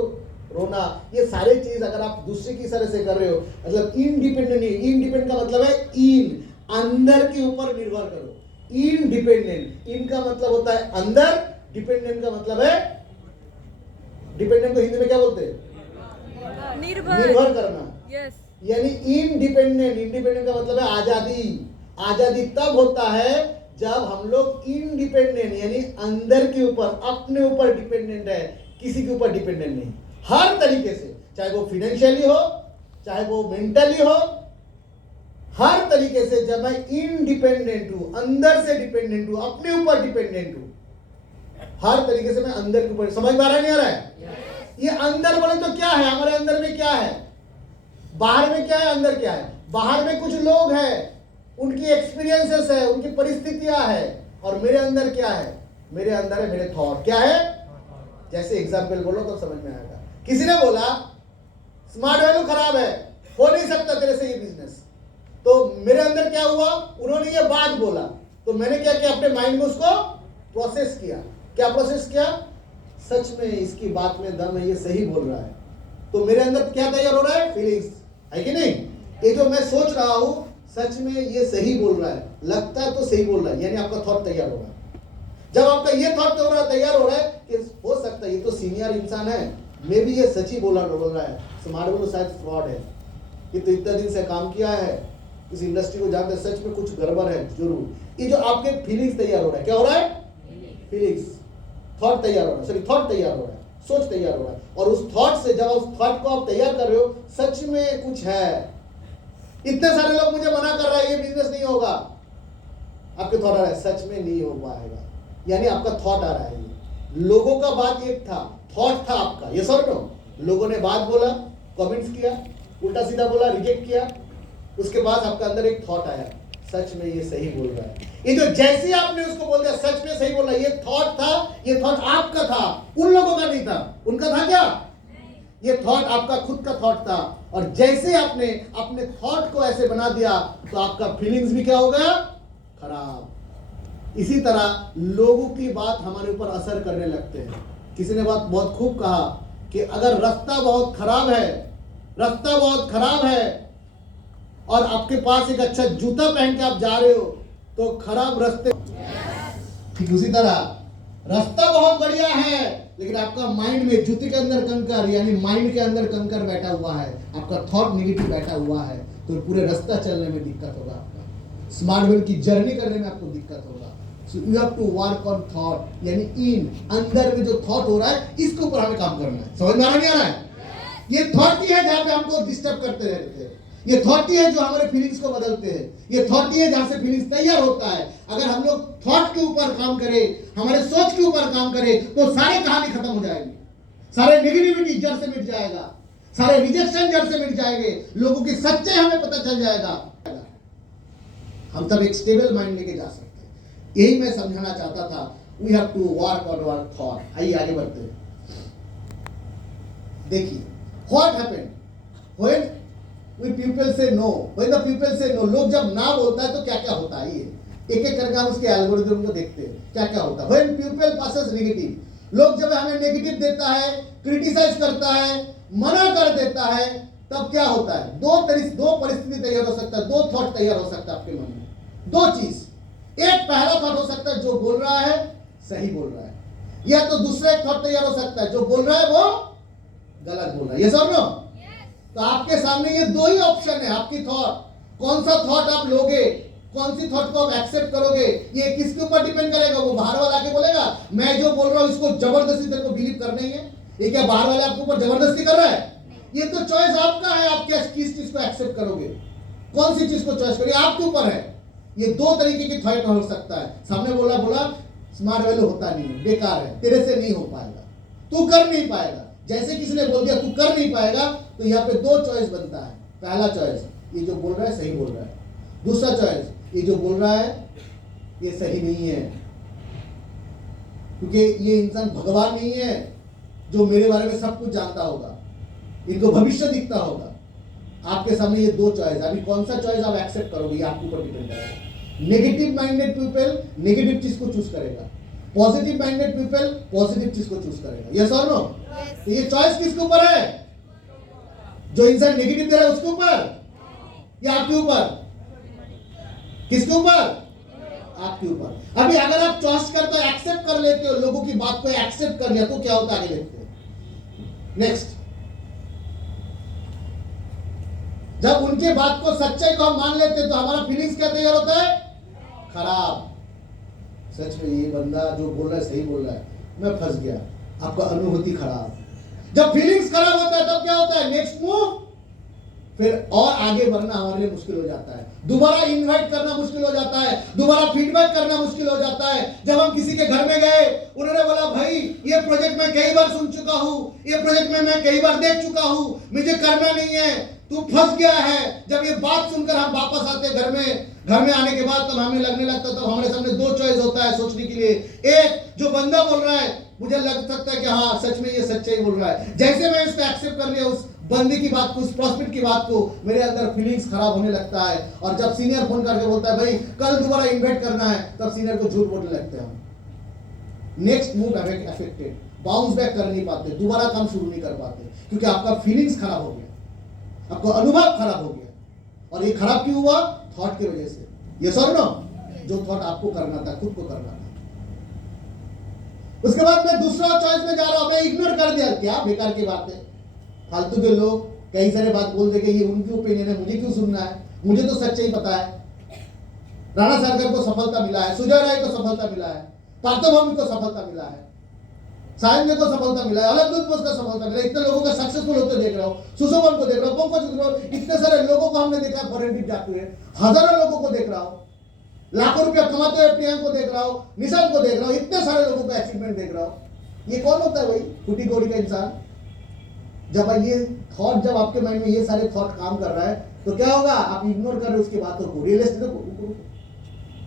रोना, ये सारे चीज अगर आप दूसरे की तरह से कर रहे हो, मतलब इनडिपेंडेंट। इनडिपेंडेंट का मतलब है इन, अंदर के ऊपर निर्भर करो। इनडिपेंडेंट, इन का मतलब होता है अंदर, डिपेंडेंट का मतलब है, डिपेंडेंट को हिंदी में क्या बोलते हैं? निर्भर करना। यस। यानी इनडिपेंडेंट, इंडिपेंडेंट का मतलब है आजादी। आजादी तब होता है जब हम लोग इनडिपेंडेंट यानी अंदर के ऊपर, अपने ऊपर डिपेंडेंट है, किसी के ऊपर डिपेंडेंट नहीं, हर तरीके से, चाहे वो फाइनेंशियली हो, चाहे वो मेंटली हो, हर तरीके से जब मैं इंडिपेंडेंट हूं, अंदर से डिपेंडेंट हूं, अपने ऊपर डिपेंडेंट हूं, हर तरीके से मैं अंदर के ऊपर, समझ में आ रहा है नहीं आ रहा है? ये अंदर बोले तो क्या है, हमारे अंदर में क्या है, बाहर में क्या है, अंदर क्या है? बाहर में कुछ लोग हैं, उनकी एक्सपीरियंसेस है, उनकी परिस्थितियां है, और मेरे अंदर क्या है? मेरे अंदर है मेरे थॉट। क्या है? जैसे एग्जाम्पल बोलो तो समझ में आएगा। किसी ने बोला स्मार्ट वैल्यू खराब है, हो नहीं सकता तेरे से ये बिजनेस, तो मेरे अंदर क्या हुआ? उन्होंने ये बात बोला, तो मैंने क्या किया? अपने माइंड में उसको प्रोसेस किया। क्या प्रोसेस किया? सच में इसकी बात में दम है, ये सही बोल रहा है। तो मेरे अंदर क्या तैयार हो रहा है? फीलिंग्स, है कि नहीं? ये जो मैं सोच रहा हूं, सच में ये सही बोल रहा है, लगता है तो सही बोल रहा है, यानी आपका थॉट तैयार हो रहा है। जब आपका ये थॉट तैयार हो रहा है कि हो सकता है ये तो सीनियर इंसान है, मे भी ये सच ही बोल रहा है, स्मार्ट बोलो शायद फ्रॉड है, ये तो इतना दिन से काम किया है, इस इंडस्ट्री को जानते, सच में कुछ गड़बड़ है जरूर। ये जो आपके फीलिंग्स तैयार हो रहा है, क्या हो रहा है? फीलिंग्स, थॉट तैयार हो रहा है, सॉरी थॉट तैयार हो रहा है, सोच तैयार हो रहा है, और उस थॉट से जब उस थॉट को आप तैयार कर रहे हो, सच में कुछ है। इतने सारे लोग मुझे मना कर रहा है ये बिजनेस नहीं होगा, आपके थॉट आ रहा है सच में नहीं हो पाएगा, यानी आपका थॉट आ रहा है। ये लोगों का बात एक था, थॉट था आपका, ये सर नो, लोगों ने बात बोला, कमेंट्स किया, उल्टा सीधा बोला, रिजेक्ट किया, उसके बाद आपका अंदर एक थॉट आया, सच में ये सही बोल रहा है। ये जो जैसे ही आपने उसको बोल दिया सच में सही बोल रहा है, ये थॉट था, ये थॉट आपका था, उन लोगों का नहीं था। उनका था क्या? ये थॉट आपका खुद का थॉट था, और जैसे आपने अपने थॉट को ऐसे बना दिया तो आपका फीलिंग्स भी क्या हो गया? खराब। इसी तरह लोगों की बात हमारे ऊपर असर करने लगते हैं। किसी ने बात बहुत खूब कहा कि अगर रास्ता बहुत खराब है, रास्ता बहुत खराब है, और आपके पास एक अच्छा जूता पहन के आप जा रहे हो, तो खराब रास्ते, ठीक उसी तरह रास्ता बहुत बढ़िया है, लेकिन आपका माइंड में जूते के अंदर कंकर, यानी माइंड के अंदर कंकर बैठा हुआ है, आपका थॉट नेगेटिव बैठा हुआ है, तो पूरे रास्ता चलने में दिक्कत होगा, आपका स्मार्ट वर्ल्ड की जर्नी करने में आपको दिक्कत होगा। So you have to work on thought, यानी इन अंदर में जो थॉट हो रहा है, इसके ऊपर हमें काम करना है। समझ में आ रहा नहीं आ रहा है? ये थॉट ही है जहां पे हमको डिस्टर्ब करते रहते हैं, ये थॉट ही है जो हमारे फीलिंग्स को बदलते हैं, ये थॉट ही है जहां से फीलिंग्स तैयार होता है। अगर हम लोग थॉट के ऊपर काम करें, हमारे सोच के ऊपर काम करें, तो सारी कहानी खत्म हो जाएगी, सारे नेगेटिविटी जड़ से मिट जाएगा, सारे रिजेक्शन जड़ से मिट जाएंगे, लोगों की सच्चाई हमें पता चल जाएगा, हम तब एक स्टेबल माइंड लेके जा सकते हैं। यही मैं समझाना चाहता था। We have to work on our thought. आइए आगे बढ़ते हैं। देखिए what happened when we people say no, when the people say no, लोग जब ना बोलता है तो क्या क्या होता है, ये एक एक करके हम उसके एल्गोरिथम को देखते हैं क्या क्या होता है। व्हेन पीपल पासेस नेगेटिव, लोग जब हमें नेगेटिव देता है, क्रिटिसाइज करता है, मना कर देता है, तब क्या होता है? दो परिस्थिति तैयार हो सकता है, दो थॉट तैयार हो सकता है आपके मन में, दो चीज। एक पहला थॉट हो सकता है जो बोल रहा है सही बोल रहा है, या तो दूसरा एक थॉट तैयार हो सकता है जो बोल रहा है वो गलत बोल रहा है। ये सब नो, तो आपके सामने ये दो ही ऑप्शन है, आपकी थॉट, कौन सा थॉट आप लोगे, कौन सी थॉट को आप एक्सेप्ट करोगे, ये किसके ऊपर डिपेंड करेगा। वो बाहर वाला आके बोलेगा मैं जो बोल रहा हूं इसको जबरदस्ती तेरे को बिलीव करना ही है, ये क्या बाहर वाले आपके ऊपर जबरदस्ती कर रहा है? ये तो चॉइस आपका है, आप क्या किस चीज को एक्सेप्ट करोगे, कौन सी चीज को चॉइस करोगे, आपके ऊपर है। ये दो तरीके की थॉट हो सकता है। सामने बोला स्मार्ट वैल्यू होता नहीं है, बेकार है, तेरे से नहीं हो पाएगा, तू कर नहीं पाएगा। जैसे किसी ने बोल दिया तू कर नहीं पाएगा, तो यहाँ पे दो चॉइस बनता है। पहला चॉइस, ये जो बोल रहा है सही बोल रहा है। दूसरा चॉइस, ये जो बोल रहा है ये सही नहीं है, क्योंकि ये इंसान भगवान नहीं है जो मेरे बारे में सब कुछ जानता होगा, इनको भविष्य दिखता होगा। आपके सामने ये दो चॉइस, अभी कौन सा चॉइस आप एक्सेप्ट करोगे ये आपके ऊपर डिपेंड करेगा। नेगेटिव माइंडेड पीपल नेगेटिव चीज को चूज करेगा, पॉजिटिव माइंडेड पीपल पॉजिटिव चीज को चूज करेगा। यस और नो? तो ये चॉइस किसके ऊपर है? जो इंसान नेगेटिव दे रहा है उसके ऊपर या आपके ऊपर? किसके ऊपर? आपके ऊपर। अभी अगर आप चॉइस करते हो, एक्सेप्ट कर लेते हो, लोगों की बात को एक्सेप्ट कर लिया, तो क्या होता है आगे देखते हैं। नेक्स्ट, जब उनके बात को सच्चाई को हम मान लेते हैं तो हमारा फीलिंग्स क्या तैयार होता है? खराब। सच में ये बंदा जो बोल रहा है सही बोल रहा है, मैं फंस गया। आपका अनुभूति खराब। जब फीलिंग्स खराब होता है तब क्या होता है? नेक्स्ट मूव, फिर और आगे बढ़ना हमारे लिए मुश्किल हो जाता है। दोबारा इनवाइट करना मुश्किल हो जाता है, दोबारा फीडबैक करना मुश्किल हो जाता है। जब हम किसी के घर में गए, उन्होंने बोला भाई ये प्रोजेक्ट मैं कई बार सुन चुका हूँ, ये प्रोजेक्ट में मैं कई बार देख चुका हूँ, मुझे करना नहीं है, तू फंस गया है। जब ये बात सुनकर हम वापस आते घर में आने के बाद तब हमें लगने लगता, तब हमारे सामने दो चॉइस होता है सोचने के लिए। एक, जो बंदा बोल रहा है मुझे लग सकता है कि हाँ सच में ये सच्चाई बोल रहा है, जैसे मैं इसको एक्सेप्ट कर लिया उस बंदे की बात को, उस प्रॉस्पेक्ट की बात को, मेरे अंदर फीलिंग्स खराब होने लगता है। और जब सीनियर फोन करके बोलता है भाई कल दोबारा इन्वाइट करना है, तब सीनियर को झूठ बोलने लगते हैं हम। Next move affected, bounce back कर नहीं पाते, दोबारा काम शुरू नहीं कर पाते, क्योंकि आपका फीलिंग्स खराब हो गया, आपका अनुभव खराब हो गया। और ये खराब क्यों हुआ? थॉट की वजह से। ये सर नो, जो थॉट आपको करना था, खुद को करना था। उसके बाद मैं दूसरा चॉइस में जा रहा हूं, मैं इग्नोर कर दिया। क्या बेकार की बात है, फालतू के लोग कई सारे बात बोल देंगे, ये उनकी ओपिनियन है, मुझे क्यों सुनना है, मुझे तो सच्चाई पता है। राणा सागर को सफलता मिला है, सुजय राय को सफलता मिला है, पार्थोभौमिक को सफलता मिला है, सायंज को सफलता मिला है, अलग बोस का सफलता मिला है। इतने लोगों का सक्सेसफुल होते देख रहा हूं, सुशोभन को देख रहा हूं, पंकज को देख रहा हूं, इतने सारे लोगों को हमने देखा फॉरेन ट्रिप जाते हुए, हजारों लोगों को देख रहा हूं, लाखों रुपया कमाते हुए प्रियंका को देख रहा हूं, निशांत को देख रहा हूं, इतने सारे लोगों का अचीवमेंट देख रहा हूं। ये कौन होता है भाई? फूटी कौड़ी का इंसान। जब ये थॉट, जब आपके माइंड में ये सारे थॉट काम कर रहा है, तो क्या होगा? आप इग्नोर कर रहे हो उसकी बातों को, रियलिस्टिक को।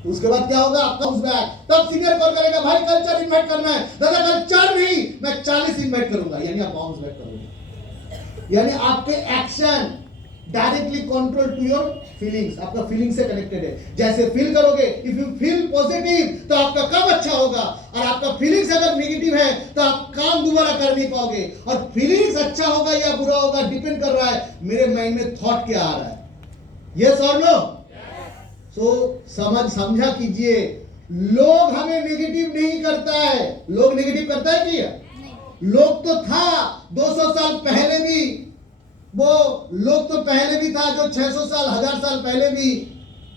तो उसके बाद क्या होगा? आपका बाउंस बैक। तब सीनियर कॉल करेगा, भाई कल 4 इनवाइट करना है। दादा कल 4 नहीं, मैं 40 इनवाइट करूंगा, यानी आप बाउंस बैक करोगे। यानी आपके action directly control to your feelings, आपका फीलिंग से कनेक्टेड है। जैसे फील करोगे, इफ यू फील पॉजिटिव, तो आपका काम अच्छा होगा। और आपका फीलिंग्स अगर नेगेटिव है, तो आप काम दोबारा कर नहीं पाओगे। और फीलिंग्स अच्छा होगा या बुरा होगा डिपेंड कर रहा है मेरे माइंड में थॉट क्या आ रहा है। यस और नो? सो समझा कीजिए, लोग हमें नेगेटिव नहीं करता है। लोग नेगेटिव करता है क्या? लोग तो था 200 साल पहले भी, वो लोग तो पहले भी था जो 600 साल 1000 साल पहले भी।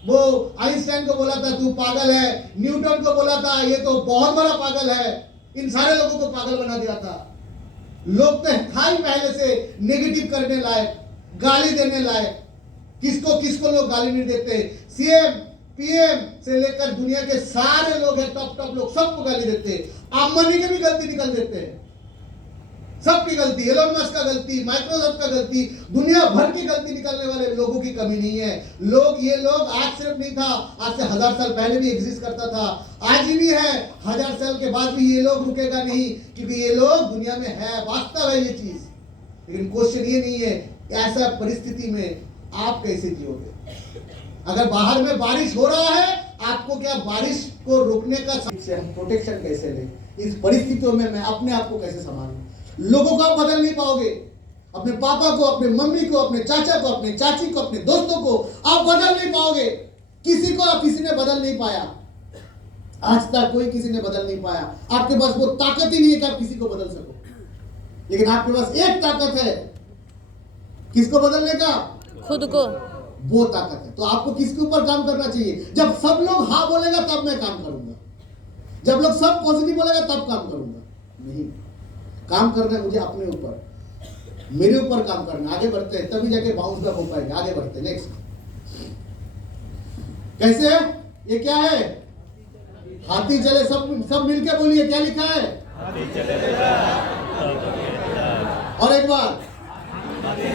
वो आइंस्टाइन को बोला था तू पागल है, न्यूटन को बोला था ये तो बहुत बड़ा पागल है, इन सारे लोगों को पागल बना दिया था। लोग तो था ही पहले से नेगेटिव करने लायक, गाली देने लायक। किसको किसको लोग गाली नहीं देते? सीएम पीएम से लेकर दुनिया के सारे लोग हैं, टॉप लोग, सबको गाली देते हैं। अंबानी की भी गलती निकल देते हैं, सबकी गलती, एलोन मस्क का गलती, माइक्रोसॉफ्ट का गलती, दुनिया भर की गलती निकलने वाले लोगों की कमी नहीं है। ये लोग आज सिर्फ नहीं था, आज से 1000 साल पहले भी एग्जिस्ट करता था, आज भी है, 1000 साल के बाद भी ये लोग रुकेगा नहीं, क्योंकि ये लोग दुनिया में है, वास्तव है ये चीज। लेकिन क्वेश्चन ये नहीं है ऐसा परिस्थिति में आप कैसे जियोगे। अगर बाहर में बारिश हो रहा है, आपको क्या बारिश को रोकने का प्रोटेक्शन कैसे ले? इस परिस्थितियों में मैं अपने आप को कैसे संभालूं? लोगों को आप बदल नहीं पाओगे, अपने पापा को, अपने मम्मी को, अपने चाचा को, अपने चाची को, अपने दोस्तों को आप बदल नहीं पाओगे। किसी ने बदल नहीं पाया आज तक, कोई किसी ने बदल नहीं पाया। आपके पास वो ताकत ही नहीं है कि आप किसी को बदल सको। लेकिन आपके पास एक ताकत है, किसको बदलने का? खुद को। वो ताकत है। तो आपको किसके ऊपर काम करना चाहिए? जब सब लोग हाँ बोलेगा तब मैं काम करूंगा, जब लोग सब पॉजिटिव बोलेगा तब काम करूंगा। नहीं, काम करना है मुझे अपने ऊपर, मेरे ऊपर काम करना। आगे बढ़ते हैं, तभी जाके बाउंस बैक हो पाएंगे। आगे बढ़ते, नेक्स्ट। कैसे है ये? क्या है? हाथी चले, सब मिलके बोलिए, क्या लिखा है? हाथी चले। और एक बार,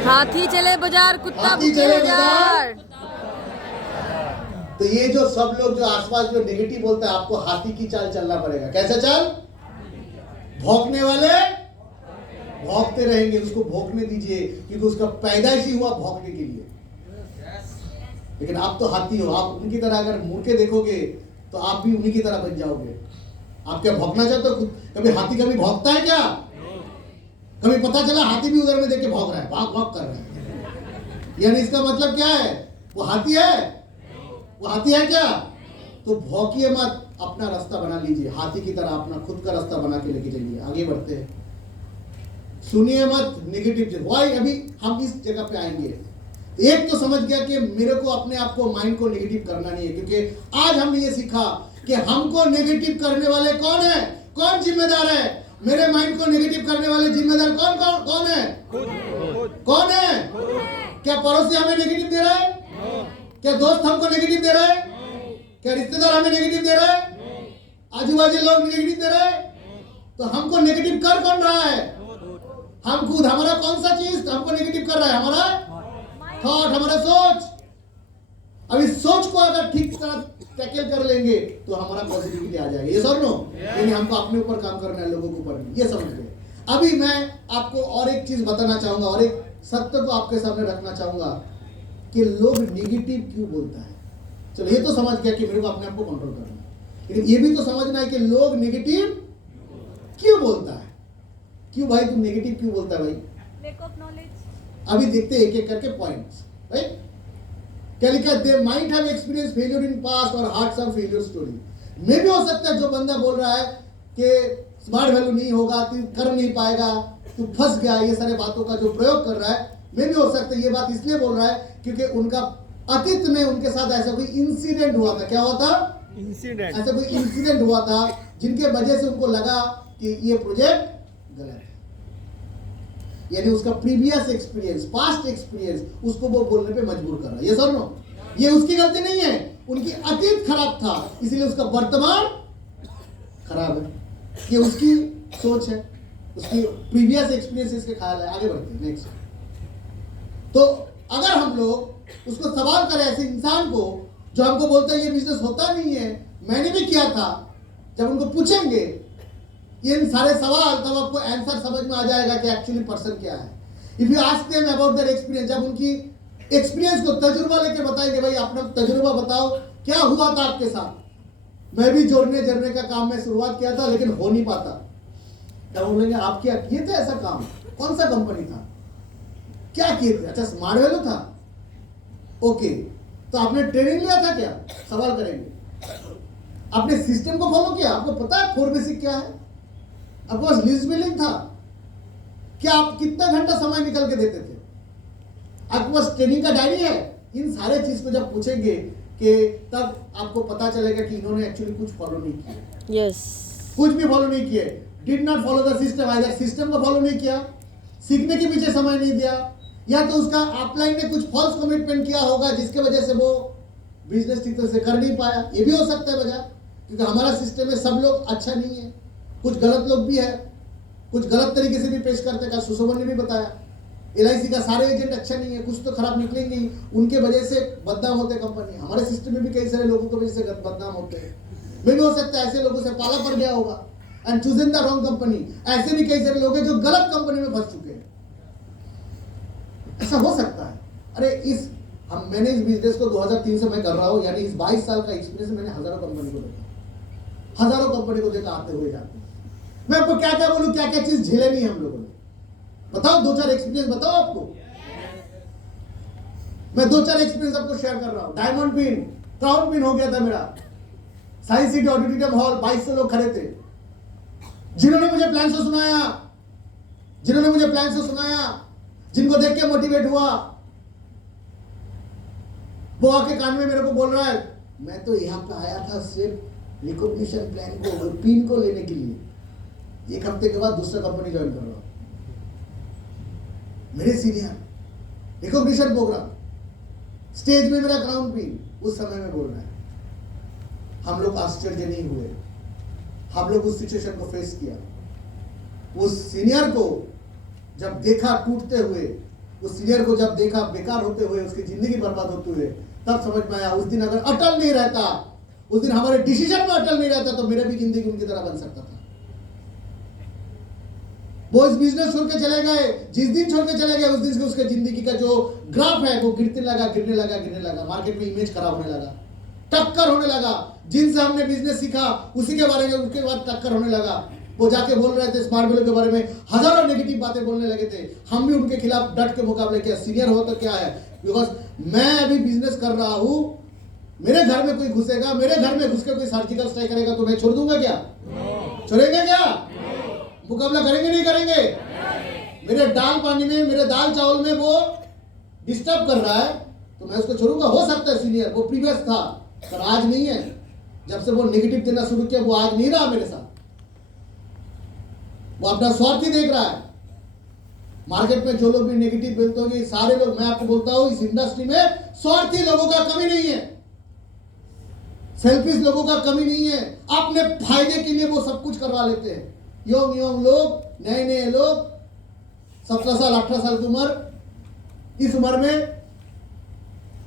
हाथी चले बाजार, कुत्ता भूखे बाजार। तो ये जो सब लोग जो आसपास जो नेगेटिव बोलते हैं, आपको हाथी की चाल चलना पड़ेगा। कैसे चाल? भौंकने वाले भौंकते रहेंगे, उसको भौंकने दीजिए, क्योंकि उसका पैदाइश ही हुआ भौंकने के लिए। लेकिन आप तो हाथी हो, आप उनकी तरह अगर मुड़ के देखोगे तो आप भी उन्हीं की तरह बन जाओगे। आप क्या भौंकना चाहते हो? कभी हाथी कभी भौंकता है क्या? कभी पता चला हाथी भी उधर में देख के भौंक रहा है, भौंक कर रहा है, यानी इसका मतलब क्या है? वो हाथी है? वो हाथी है क्या? तो भौंकिए मत, अपना रास्ता बना लीजिए, हाथी की तरह अपना खुद का रास्ता बना के लेके जाइए। आगे बढ़ते हैं, सुनिए मत नेगेटिव। वाई अभी हम इस जगह पे आएंगे। एक तो समझ गया कि मेरे को अपने आप को, माइंड को नेगेटिव करना नहीं है, क्योंकि आज हमने ये सीखा कि हमको नेगेटिव करने वाले कौन है, कौन जिम्मेदार है? मेरे माइंड को नेगेटिव करने वाले जिम्मेदार कौन है? कौन है? क्या पड़ोसी हमें नेगेटिव दे रहा है? क्या दोस्त हमको नेगेटिव दे रहे हैं? क्या रिश्तेदार हमें नेगेटिव दे रहे हैं? आजू बाजू लोग नेगेटिव दे रहे हैं? तो हमको नेगेटिव कर कौन रहा है? हम खुद। हमारा कौन सा चीज हमको नेगेटिव कर रहा है? हमारा थॉट, हमारा सोच। अब इस सोच को अगर ठीक तरह टैकल कर लेंगे तो हमारा पॉजिटिविटी आ जाएगी। ये सब नो, लेकिन हमको अपने ऊपर काम करना है, लोगों के ऊपर नहीं। ये समझ गए। अभी मैं आपको और एक चीज बताना चाहूंगा और एक सत्य को आपके सामने रखना चाहूंगा कि लोग नेगेटिव क्यों बोलता है। चलो ये तो समझ गया कि मेरे को अपने आप को कंट्रोल करना है, लेकिन ये भी तो समझना है कि लोग नेगेटिव क्यों बोलता है। क्यों भाई तुम नेगेटिव क्यों बोलता है भाई? Lack of knowledge. अभी देखते हैं एक एक करके पॉइंट्स। राइट, क्या लिखा? They might have experience failure in past और हार्ड सम फेलियर स्टोरी। मे भी हो सकता है जो बंदा बोल रहा है कि स्मार्ट वैल्यू नहीं होगा, तू कर नहीं पाएगा, तू फंस गया, ये सारे बातों का जो प्रयोग कर रहा है, मे भी हो सकता है ये बात इसलिए बोल रहा है क्योंकि उनका अतीत में उनके साथ ऐसा कोई इंसिडेंट हुआ था। क्या हुआ था? इंसिडेंट। ऐसा कोई इंसिडेंट हुआ था जिनके वजह से उनको लगा कि ये प्रोजेक्ट गलत है। यानी उसका प्रीवियस एक्सपीरियंस, पास्ट एक्सपीरियंस उसको वो बोलने पे मजबूर कर रहा है। ये सर नो, ये उसकी गलती नहीं है, उनकी अतीत खराब था इसलिए उसका वर्तमान खराब है। ये उसकी सोच है, उसकी प्रीवियस एक्सपीरियंस इसके ख्याल है। आगे बढ़ते हैं नेक्स्ट। तो अगर हम लोग उसको सवाल करें ऐसे इंसान को जो हमको बोलता है ये बिजनेस होता नहीं है, मैंने भी किया था, जब उनको पूछेंगे ये सारे सवाल तब आपको आंसर समझ में आ जाएगा कि एक्चुअली पर्सन क्या है। If you ask them about their experience, जब उनकी एक्सपीरियंस को तजुर्बा लेके बताएंगे, भाई अपना तजुर्बा बताओ क्या हुआ था आपके साथ। मैं भी जोड़ने जड़ने का काम में शुरुआत किया था लेकिन हो नहीं पाता। तब बोलेंगे आप क्या किए थे ऐसा काम? कौन सा कंपनी था? क्या किए थे? अच्छा स्मार्ट वैल्यू था, ओके। तो आपने ट्रेनिंग लिया था क्या? सवाल करेंगे। आपने सिस्टम को फॉलो किया? आपको पता है 4 बेसिक क्या है? आपके पास लिस्ट बिल्डिंग था क्या? आप कितना घंटा समय निकल के देते थे? आपके पास ट्रेनिंग का डायरी है? इन सारे चीज को जब पूछेंगे कि तब आपको पता चलेगा कि इन्होंने एक्चुअली कुछ फॉलो नहीं किया। यस। कुछ भी फॉलो नहीं किए। Did not follow the system. Either system को फॉलो नहीं किया, सीखने के पीछे समय नहीं दिया, या तो उसका अपलाइन ने कुछ फॉल्स कमिटमेंट किया होगा जिसके वजह से वो बिजनेस ठीक तरह से कर नहीं पाया। ये भी हो सकता है वजह, क्योंकि हमारा सिस्टम में सब लोग अच्छा नहीं है, कुछ गलत लोग भी है, कुछ गलत तरीके से भी पेश करते हैं। सुशोभन ने भी बताया LIC का सारे एजेंट अच्छा नहीं है, कुछ तो खराब निकलेंगे ही, उनके वजह से बदनाम होते हैं कंपनी। हमारे सिस्टम में भी कई सारे लोगों की वजह से बदनाम होते हैं। मे भी हो सकता है ऐसे लोगों से पाला पड़ गया होगा and choosing the wrong company. ऐसे भी कई सारे लोग हैं जो गलत कंपनी में फंस चुके हैं। ऐसा हो सकता है। अरे मैंने इस बिजनेस को 2003 से मैं कर रहा हूं, यानी इस 22 साल का एक्सपीरियंस मैंने हजारों कंपनी को देखा, हजारों कंपनी को देखा आते हुए जाते। मैं आपको क्या क्या बोलूं, क्या क्या चीज झेले नहीं हम लोगों ने। बताओ 2-4 एक्सपीरियंस बताओ आपको। मैं 2-4 एक्सपीरियंस आपको शेयर कर रहा हूं। डायमंड पिन, क्राउन पिन हो गया था मेरा। साइंस सिटी ऑडिटोरियम हॉल 2200 लोग खड़े थे। जिन्होंने मुझे प्लान से सुनाया, जिनको देख के मोटिवेट हुआ, वो आके कान में मेरे को बोल रहा है मैं तो यहाँ पे आया था सिर्फ रिकॉग्निशन प्लान को, पिन को लेने के लिए। 1 हफ्ते के बाद दूसरा कंपनी ज्वाइन कर रहा हूं। मेरे सीनियर रिकॉग्निशन प्रोग्राम, स्टेज में मेरा क्राउन पिन, उस समय में बोल रहा है। हम लोग आश्चर्य नहीं हुए, हम लोग उस सिचुएशन को फेस किया। उस सीनियर को जब देखा टूटते हुए, उस सीनियर को जब देखा बेकार होते हुए, उसकी जिंदगी बर्बाद होते हुए, तब समझ में आया उस दिन अगर अटल नहीं रहता, उस दिन हमारे डिसीजन में अटल नहीं रहता तो मेरा भी जिंदगी उनकी तरह बन सकता था। वो इस बिजनेस छोड़ के चले गए, जिस दिन छोड़ के चले गए उस दिन से उसके जिंदगी का जो ग्राफ है वो गिरने लगा। मार्केट में इमेज खराब होने लगा, टक्कर होने लगा। जिनसे हमने बिजनेस सीखा उसी के बारे में उसके बाद टक्कर होने लगा। वो जाके बोल रहे थे स्मार्ट वैल्यू के बारे में, हजारों नेगेटिव बातें बोलने लगे थे। हम भी उनके खिलाफ डट के मुकाबले किया। सीनियर हो तो क्या है, बिकॉज मैं अभी बिजनेस कर रहा हूं, मेरे घर में कोई घुसेगा, मेरे घर में घुस के कोई सर्जिकल स्ट्राइक करेगा तो मैं छोड़ दूंगा क्या? छोड़ेंगे क्या? मुकाबला करेंगे नहीं करेंगे? मेरे दाल पानी में, मेरे दाल चावल में वो डिस्टर्ब कर रहा है तो मैं उसको छोड़ूंगा? हो सकता है सीनियर वो प्रीवियस था पर आज नहीं है। जब से वो नेगेटिव देना शुरू किया वो आज नहीं रहा मेरे साथ। वो अपना स्वार्थ ही देख रहा है। मार्केट में जो लोग भी नेगेटिव बोलते होंगे सारे लोग, मैं आपको बोलता हूं इस इंडस्ट्री में स्वार्थी लोगों का कमी नहीं है, सेल्फिश लोगों का कमी नहीं है। अपने फायदे के लिए वो सब कुछ करवा लेते हैं। योम योम लोग, नए नए लोग, 17 साल 18 साल की उम्र, इस उम्र में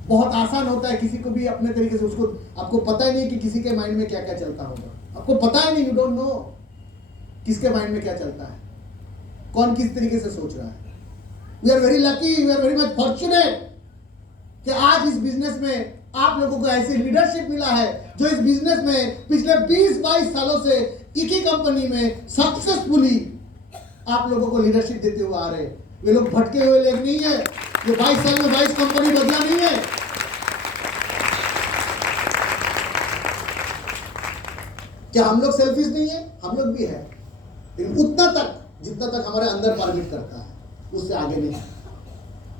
बहुत आसान होता है किसी को भी अपने तरीके से, उसको आपको पता ही नहीं कि किसी के माइंड में क्या क्या चलता होगा, आपको पता ही नहीं, यू डोंट नो किसके माइंड में क्या चलता है, कौन किस तरीके से सोच रहा है। We are very lucky, we are very much fortunate कि आज इस बिजनेस में आप लोगों को ऐसी लीडरशिप मिला है जो इस बिजनेस में पिछले 20-22 सालों से एक ही कंपनी में सक्सेसफुली आप लोगों को लीडरशिप देते हुए आ रहे हैं। वे लोग भटके हुए लोग नहीं है, ये 22 साल में 22 कंपनी बदला नहीं है। क्या हम लोग सेल्फिश नहीं है? हम लोग भी है, लेकिन उतना तक जितना तक हमारे अंदर परमिट करता है, उससे आगे नहीं।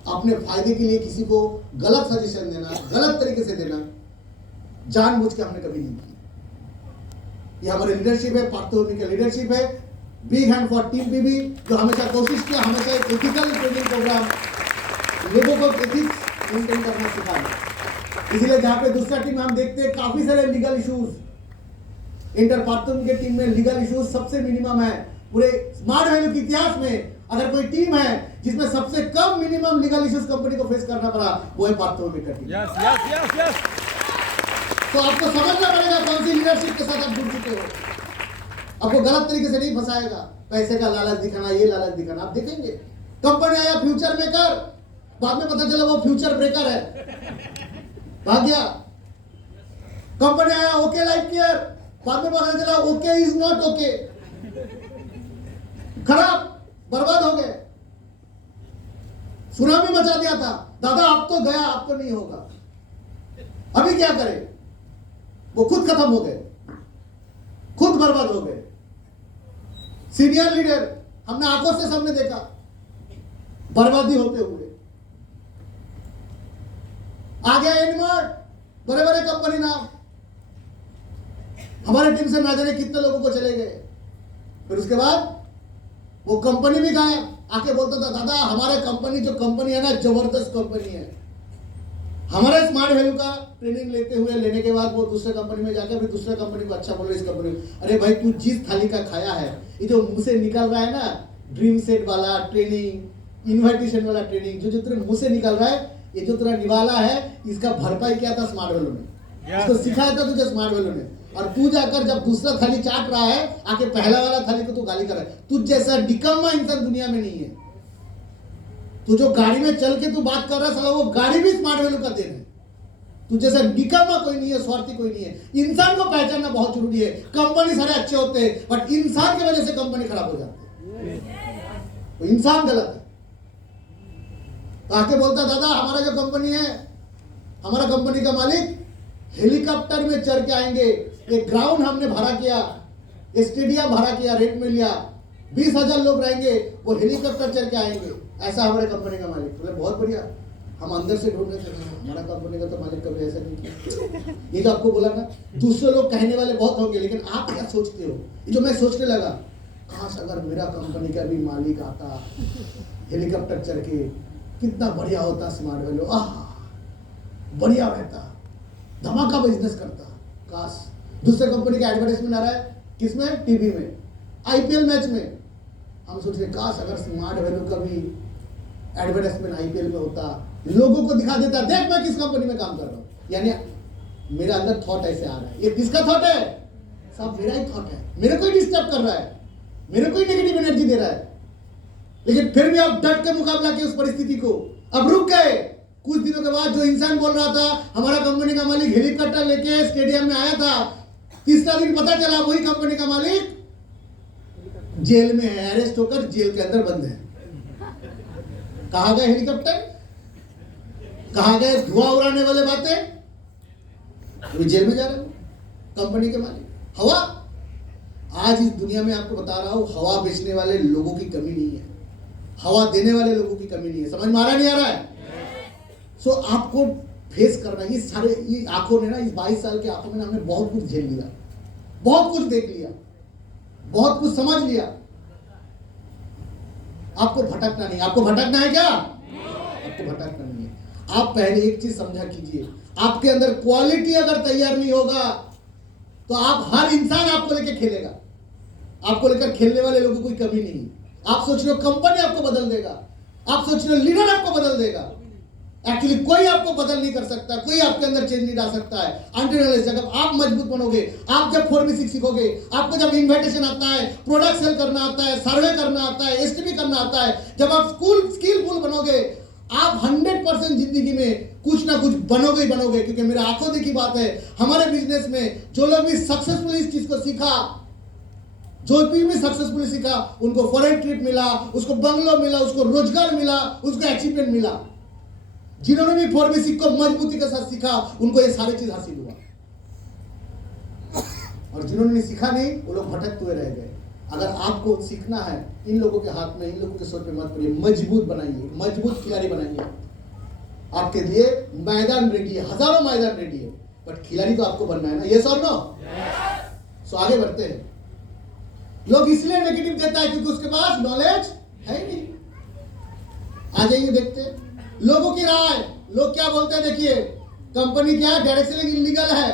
अपने फायदे के लिए किसी को गलत सजेशन देना, गलत तरीके से देना, जानबूझ के हमने कभी नहीं किया। ये हमारे लीडरशिप है, पार्थोमी का लीडरशिप है। Big hand for team PB, जो हमेशा कोशिश किया, हमेशा एक एथिकल ट्रेनिंग प्रोग्राम, लोगों को एथिक्स मेंटेन करना सिखाया। इसलिए जहां पे दूसरा टीम हम देखते हैं काफी सारे लीगल इश्यूज, इंटर पार्थोमी के टीम में लीगल इश्यूज सबसे मिनिमम है। पूरे स्मार्ट वैल्यू के इतिहास में अगर कोई टीम है जिसमें सबसे कम मिनिमम लीगल इश्यूज कंपनी को फेस करना पड़ा, वो है पार्थोमी का team. Yes yes yes yes. तो आपको समझना पड़ेगा कौन सी लीडरशिप के साथ आप जुड़ चुके हो। आपको गलत तरीके से नहीं फंसाएगा, पैसे का लालच दिखाना, ये लालच दिखाना। आप देखेंगे कंपनी आया फ्यूचर मेकर, बाद में पता चला वो फ्यूचर ब्रेकर है, भाग गया। कंपनी आया ओके लाइफ केयर, बाद में पता चला ओके इज नॉट ओके, खराब, बर्बाद हो गए। सुनामी मचा दिया था, दादा अब तो गया, अब तो नहीं होगा, अभी क्या करें। वो खुद खत्म हो गए, खुद बर्बाद हो गए। सीनियर लीडर हमने आंखों से सामने देखा बर्बादी होते हुए। आ गया एनमार्ट, बड़े बड़े कंपनी नाम, हमारे टीम से ना जाने कितने लोगों को चले गए। फिर उसके बाद वो कंपनी भी गायब। आके बोलता था दादा हमारे कंपनी जो कंपनी है ना, जबरदस्त कंपनी है। हमारे स्मार्ट वैल्यू का ट्रेनिंग लेने के बाद वो दूसरे कंपनी में जाकर फिर दूसरे कंपनी को अच्छा बोल रहे, इस कंपनी में, अरे भाई तू जिस थाली का खाया है, ये जो मुंह से निकल रहा है ना, ड्रीम सेट वाला ट्रेनिंग, इन्विटेशन वाला ट्रेनिंग, जो तेरे मुंह से निकल रहा है, ये जो तेरा निवाला है, इसका भरपाई क्या था स्मार्ट वैल्यू ने, इसको सिखाया था तुझे स्मार्ट वैल्यू ने। और तू जाकर जब दूसरा थाली चाट रहा है, आके पहला वाला थाली को तू गाली कर रहा है। तुझ जैसा निकम्मा इंसान दुनिया में नहीं है। तू जो गाड़ी में चल के तू बात कर रहा है, साला वो गाड़ी भी स्मार्ट वैल्यू का देन है। तू जैसा निकम्मा कोई नहीं है, स्वार्थी कोई नहीं है। इंसान को पहचानना बहुत जरूरी है। कंपनी सारे अच्छे होते हैं, बट इंसान की वजह से कंपनी खराब हो जाती है। तो इंसान गलत है। तो आके बोलता दादा हमारा जो कंपनी है, हमारा कंपनी का मालिक हेलीकॉप्टर में चढ़ के आएंगे, एक ग्राउंड हमने भाड़ा किया, स्टेडियम भाड़ा किया, रेट में लिया, 20,000 लोग रहेंगे, वो हेलीकॉप्टर चढ़ के आएंगे, ऐसा हमारे कंपनी का मालिक। बोले बहुत बढ़िया, हम अंदर से ढूंढ रहे थे, हमारा कंपनी का तो मालिक कभी ऐसा नहीं किया। ये जो आपको बोला ना, दूसरे लोग कहने वाले बहुत होंगे, लेकिन आप क्या सोचते हो? ये जो मैं सोचने लगा, काश अगर मेरा कंपनी का भी मालिक आता हेलीकॉप्टर चढ़ के, कितना बढ़िया होता स्मार्ट वैल्यू, बढ़िया रहता, धमाका बिजनेस करता। काश दूसरे कंपनी का एडवर्टाइजमेंट आ रहा है, किसमें? टीवी में, आईपीएल मैच में। हम सोच रहे काश अगर स्मार्ट वैल्यू का भी एडवर्टाइजमेंट आईपीएल में होता, लोगों को दिखा देता, देख मैं किस कंपनी में काम कर रहा हूं। यानी मेरे अंदर थॉट ऐसे आ रहा है, ये किसका थॉट है? सब मेरा ही थॉट है, मेरे को ही डिस्टर्ब कर रहा है, मेरे को ही नेगेटिव एनर्जी दे रहा है। लेकिन फिर भी आप डट के मुकाबला किया उस परिस्थिति को। अब रुक गए। कुछ दिनों के बाद जो इंसान बोल रहा था हमारा कंपनी का मालिक हेलीकॉप्टर लेके स्टेडियम में आया था, तीसरा दिन पता चला वही कंपनी का मालिक जेल में है, अरेस्ट होकर जेल के अंदर बंद है। कहां गए हेलीकॉप्टर? कहां गए धुआं उड़ाने वाले बातें? तो जेल में जा रहे हो कंपनी के मालिक। हवा, आज इस दुनिया में आपको बता रहा हूं, हवा बेचने वाले लोगों की कमी नहीं है, हवा देने वाले लोगों की कमी नहीं है। समझ में आ रहा नहीं आ रहा है? सो आपको फेस करना, ये सारे ये आंखों ने ना, इस 22 साल के आंखों में हमने बहुत कुछ झेल लिया, बहुत कुछ देख लिया, बहुत कुछ समझ लिया। आपको भटकना नहीं। आपको भटकना है क्या? आपको भटकना नहीं है। आप पहले एक चीज समझा कीजिए, आपके अंदर क्वालिटी अगर तैयार नहीं होगा तो आप हर इंसान आपको लेकर खेलेगा। आपको लेकर खेलने वाले लोगों की कोई कमी नहीं। आप सोच रहे हो कंपनी आपको बदल देगा, आप सोच रहे हो लीडर आपको बदल देगा। एक्चुअली कोई आपको बदल नहीं कर सकता, कोई आपके अंदर चेंज नहीं ला सकता है। अंटिल जब आप मजबूत बनोगे, आप जब 4B6 सीखोगे, आपको जब इन्विटेशन आता है, प्रोडक्ट सेल करना आता है, सर्वे करना आता है, एसटीपी करना आता है, जब आप स्किलफुल बनोगे, आप 100% जिंदगी में कुछ ना कुछ बनोगे ही बनोगे। क्योंकि मेरे आंखों देखी बात है, हमारे बिजनेस में जो लोग भी सक्सेसफुली इस चीज को सीखा, जो भी सक्सेसफुली सीखा, उनको फॉरेन ट्रिप मिला, उसको बंगलो मिला, उसको रोजगार मिला, उसको अचीवमेंट मिला। जिन्होंने भी 4B6 को मजबूती के साथ सीखा, उनको ये सारी चीज हासिल हुआ। और जिन्होंने नहीं सीखा नहीं, वो लोग भटकते हुए रह गए। अगर आपको सीखना है, इन लोगों के हाथ में, इन लोगों के सोच में मत पड़िए, मजबूत बनाइए, मजबूत खिलाड़ी बनाइए। आपके लिए मैदान रेडी है, हजारों मैदान रेडी है, बट खिलाड़ी तो आपको बनना है ना। यस और नो? सो आगे बढ़ते हैं। लोग इसलिए नेगेटिव देता है क्योंकि उसके पास नॉलेज है ही नहीं। आ जाइए देखते हैं लोगों की राय। लोग क्या बोलते हैं, देखिए कंपनी क्या है, डायरेक्ट सेलिंग इलीगल है,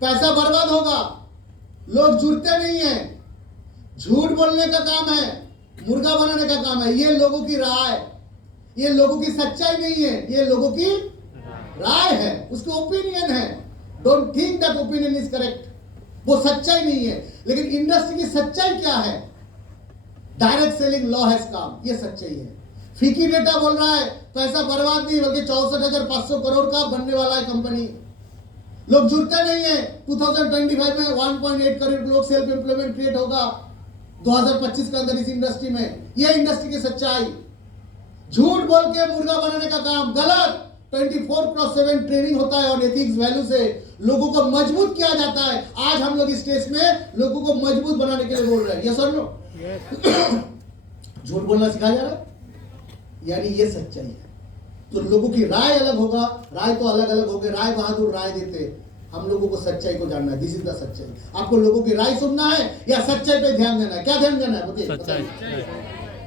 पैसा बर्बाद होगा, लोग जुड़ते नहीं है, झूठ बोलने का काम है, मुर्गा बनाने का काम है। ये लोगों की राय, ये लोगों की सच्चाई नहीं है, ये लोगों की राय है, उसके ओपिनियन है। Don't think that opinion is correct, वो सच्चाई नहीं है। लेकिन इंडस्ट्री की सच्चाई क्या है? Direct selling law has come, ये सच्चाई है। फीकी डेटा बोल रहा है पैसा बर्बाद नहीं, बल्कि 64,500 करोड़ का बनने वाला है कंपनी। लोग जुड़ते नहीं है। 2025 में 1.8 करोड़ लोग सेल्फ एम्प्लॉयमेंट क्रिएट होगा 2025 के अंदर इस इंडस्ट्री में। ये इंडस्ट्री की सच्चाई। झूठ बोल के मुर्गा बनाने का काम गलत। 24/7 ट्रेनिंग होता है और एथिक्स वैल्यू से लोगों को मजबूत किया जाता है। आज हम लोग इस स्टेज में लोगों को मजबूत बनाने के लिए बोल रहे हैं। यस और नो? झूठ बोलना सिखाया जा रहा है, यानी ये सच्चाई है। तो लोगों की राय अलग होगा, राय तो अलग अलग होगी। राय बहादुर राय देते, हम लोगों को सच्चाई को जानना है। दिस इज द सच्चाई। आपको लोगों की राय सुनना है या सच्चाई पे ध्यान देना है? क्या ध्यान देना है बताइए? सच्चाई।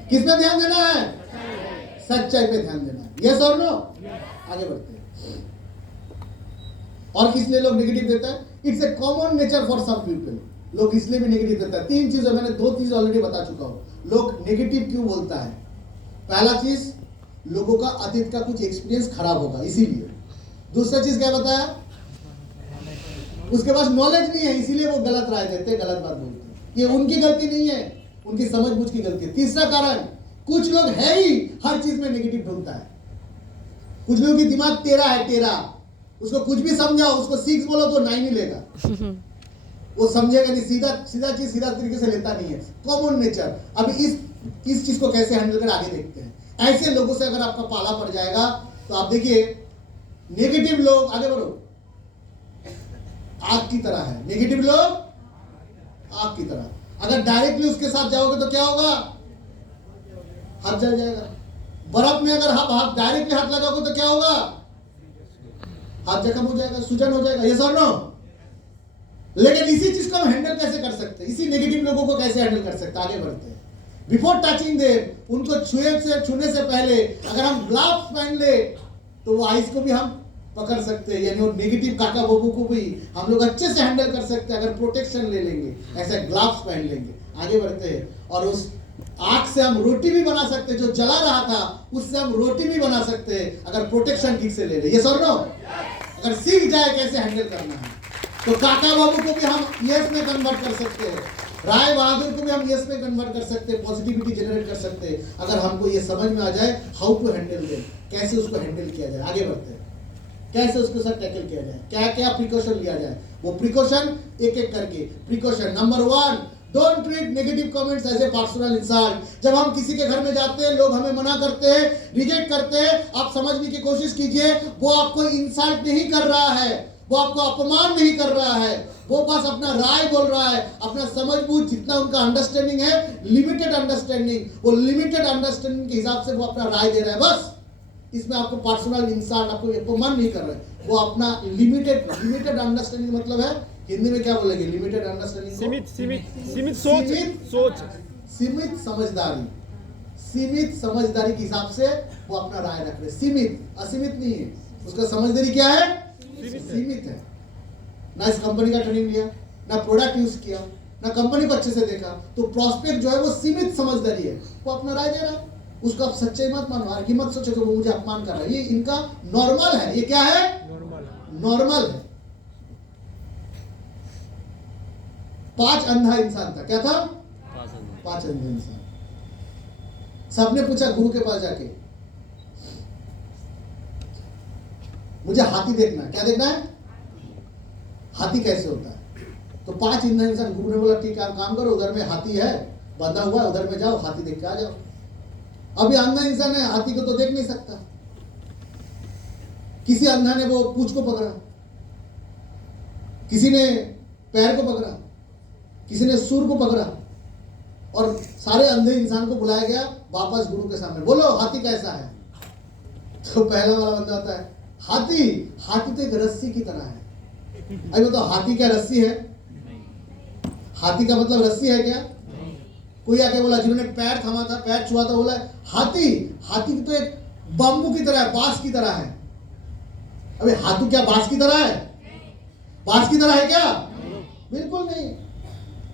किस पे ध्यान देना है? सच्चाई पे ध्यान देना है। यस और नो? आगे बढ़ते हैं। और किस लिए लोग नेगेटिव देता है? It's a common nature for some people. लोग इसलिए भी नेगेटिव देता है। 3 चीजें, मैंने 2 चीज ऑलरेडी बता चुका हूं। लोग नेगेटिव क्यों बोलता है? पहला चीज, लोगों का अतीत का कुछ एक्सपीरियंस खराब होगा इसीलिए। दूसरा चीज क्या बताया? उसके पास नॉलेज नहीं है, इसीलिए वो गलत राय देते, गलत बात बोलते। ये उनकी गलती नहीं है, उनकी समझबूझ की गलती है। तीसरा कारण, कुछ लोग है ही हर चीज में नेगेटिव ढूंढता है। कुछ लोगों की दिमाग टेढ़ा है, टेढ़ा। उसको कुछ भी समझाओ, उसको 6 बोलो तो 9 ही लेगा। वो समझेगा नहीं, सीधा चीज सीधा तरीके से लेता नहीं है। Common nature. अभी इस चीज को कैसे हैंडल कर आगे देखते हैं। ऐसे लोगों से अगर आपका पाला पड़ जाएगा तो आप देखिए, नेगेटिव लोग, आगे बढ़ो, आग की तरह है। नेगेटिव लोग आग की तरह। अगर डायरेक्टली उसके साथ जाओगे तो क्या होगा? हाथ जल जाएगा। बर्फ में अगर आप डायरेक्टली हाथ लगाओगे तो क्या होगा? हाथ जख्म हो जाएगा, सूजन हो जाएगा। यस और नो? लेकिन इसी चीज को हम हैंडल कैसे कर सकते हैं? इसी नेगेटिव लोगों को कैसे हैंडल कर सकते हैं? आगे बढ़ते हैं। बिफोर टचिंग देम, उनको छूने से पहले अगर हम ग्लव्स पहन ले तो वो आइस को भी हम पकड़ सकते हैं। यानी वो नेगेटिव काका बाबू को भी हम लोग अच्छे से हैंडल कर सकते हैं अगर प्रोटेक्शन ले लेंगे, ऐसे ग्लव्स पहन लेंगे। आगे बढ़ते हैं। और उस आग से हम रोटी भी बना सकते हैं, जो जला रहा था उससे हम रोटी भी बना सकते हैं अगर प्रोटेक्शन ठीक से ले ले। यस और नो? अगर सीख जाए कैसे हैंडल करना है तो काका बाबू को भी हम यस में कन्वर्ट कर सकते हैं, राय बहादुर को भी हम यस में कन्वर्ट कर सकते हैं, पॉजिटिविटी जनरेट कर सकते हैं अगर हमको ये समझ में आ जाए हाउ टू हैंडल देम, कैसे उसको हैंडल किया जाए। आगे बढ़ते हैं, कैसे उसके साथ टैकल किया जाए, क्या क्या प्रिकॉशन लिया जाए। वो प्रिकॉशन एक एक करके। Precaution number 1, don't treat negative comments as a personal insult. जब हम किसी के घर में जाते हैं, लोग हमें मना करते हैं, रिजेक्ट करते हैं, आप समझने की कोशिश कीजिए, वो आपको इंसल्ट नहीं कर रहा है, वो आपको अपमान नहीं कर रहा है, वो बस अपना राय बोल रहा है, अपना समझबूझ जितना उनका अंडरस्टैंडिंग है, लिमिटेड अंडरस्टैंडिंग, वो लिमिटेड अंडरस्टैंडिंग के हिसाब से वो अपना राय दे रहा है। बस इसमें आपको पर्सनल इंसान, आपको अपमान नहीं कर रहे, वो अपना लिमिटेड अंडरस्टैंडिंग मतलब है, हिंदी में क्या बोलेंगे लिमिटेड अंडरस्टैंडिंग? सीमित सोच, सीमित समझदारी, सीमित समझदारी के हिसाब से वो अपना राय रख रहे, सीमित, असीमित नहीं है। उसका समझदारी क्या है? सीमित है। ना इस कंपनी का ट्रेनिंग लिया, ना प्रोडक्ट यूज किया, ना कंपनी को अच्छे से देखा, तो प्रॉस्पेक्ट जो है वो सीमित समझदारी है, वो अपना राय दे रहा है। उसको आप सच्चाई मत मानो, आर्गी मत सोचो कि वो मुझे अपमान कर रहा है। ये इनका नॉर्मल है। ये क्या है? नॉर्मल है। 5 अंधा इंसान था। क्या था? 5 अंधे इंसान। सबने पूछा गुरु के पास जाके, मुझे हाथी देखना है। क्या देखना है? हाथी कैसे होता है? तो 5 अंधा इंसान, गुरु ने बोला ठीक है, आप काम करो, उधर में हाथी है बंधा हुआ है, उधर में जाओ, हाथी देख के आ जाओ। अभी अंधा इंसान है, हाथी को तो देख नहीं सकता। किसी अंधा ने वो पूंछ को पकड़ा, किसी ने पैर को पकड़ा, किसी ने सूर को पकड़ा, और सारे अंधे इंसान को बुलाया गया वापस गुरु के सामने। बोलो हाथी कैसा है? तो पहला वाला बंदा आता है, हाथी तो एक रस्सी की तरह है। अभी बताओ, हाथी क्या रस्सी है? हाथी का मतलब रस्सी है क्या? कोई आके बोला, जिन्होंने पैर थमा था, पैर छुआ था, बोला हाथी तो एक बम्बू की तरह है, बांस की तरह है। अबे हाथी क्या बांस की तरह है? बांस की तरह है क्या? बिल्कुल नहीं।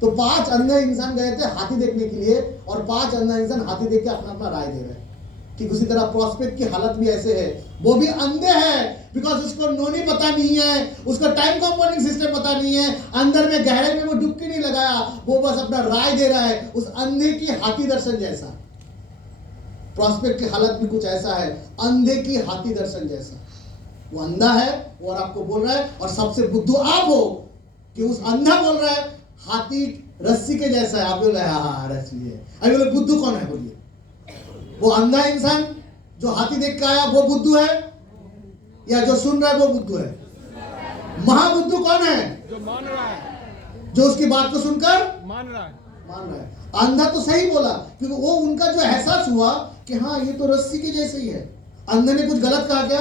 तो 5 अंधे इंसान गए थे हाथी देखने के लिए, और 5 अंधे इंसान हाथी देख के अपना अपना राय दे रहे हैं। ठीक उसी तरह प्रॉस्पेक्ट की हालत भी ऐसे है, वो भी अंधे है, बिकॉज उसको नोनी पता नहीं है, उसको टाइम कंपाउंडिंग सिस्टम पता नहीं है, अंदर में गहरे में वो डुबकी नहीं लगाया, वो बस अपना राय दे रहा है। उस अंधे की हाथी दर्शन जैसा प्रॉस्पेक्ट की हालत भी कुछ ऐसा है, अंधे की हाथी दर्शन जैसा। वो अंधा है और आपको बोल रहा है, और सबसे बुद्धू आप हो कि उस अंधा बोल रहा है हाथी रस्सी के जैसा है। आप बोल रहे हैं हाँ रस्सी है। अभी बोले बुद्धू कौन है? बोलिए। वो अंधा इंसान जो हाथी देख के आया वो बुद्धू है, या जो सुन रहा है वो बुद्धू है? महाबुद्धू कौन है? जो मान रहा है, जो उसकी बात को सुनकर मान रहा है। अंधा तो सही बोला, क्योंकि वो उनका जो एहसास हुआ कि हाँ ये तो रस्सी के जैसे ही है। अंधे ने कुछ गलत कहा क्या?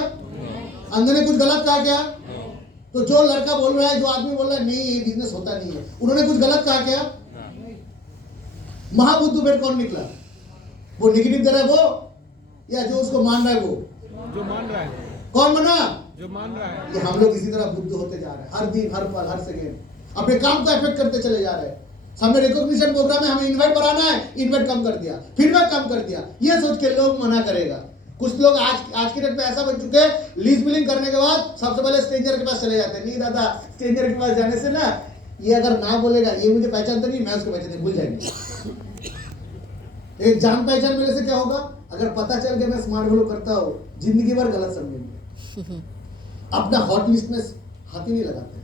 अंधे ने कुछ गलत कहा क्या? तो जो लड़का बोल रहा है, जो आदमी बोल रहा है नहीं ये बिजनेस होता नहीं है, उन्होंने कुछ गलत कहा क्या? महाबुद्धू फिर कौन निकला? वो नेगेटिव दे रहा है वो, या जो उसको मान रहा है वो? जो मान रहा है। कौन बना? जो मान रहा है। ये हम लोग इसी तरह बुद्ध होते जा रहे हैं, हर दिन, हर पल, हर सेकेंड अपने काम को अफेक्ट करते चले जा रहे हैं। सामने रिकॉग्निशन प्रोग्राम है, हमें इनवाइट बढ़ाना है, इनवाइट कम कर दिया, फीडबैक कम कर दिया, ये सोच के लोग मना करेगा। कुछ लोग आज की डेट में ऐसा बन चुके हैं, लीज बिलिंग करने के बाद सबसे पहले स्ट्रेंजर के पास चले जाते हैं। नहीं दादा, स्ट्रेंजर के पास जाने से ना, ये अगर ना बोलेगा, ये मुझे पहचानता नहीं, मैं उसको पहचानते भूल जाएंगे। एक जान पहचान मिलने से क्या होगा? अगर पता चल गया मैं स्मार्ट फॉलो करता हूँ, जिंदगी भर गलत समझेंगे। अपना हॉट लिस्ट में हाथी नहीं लगाते,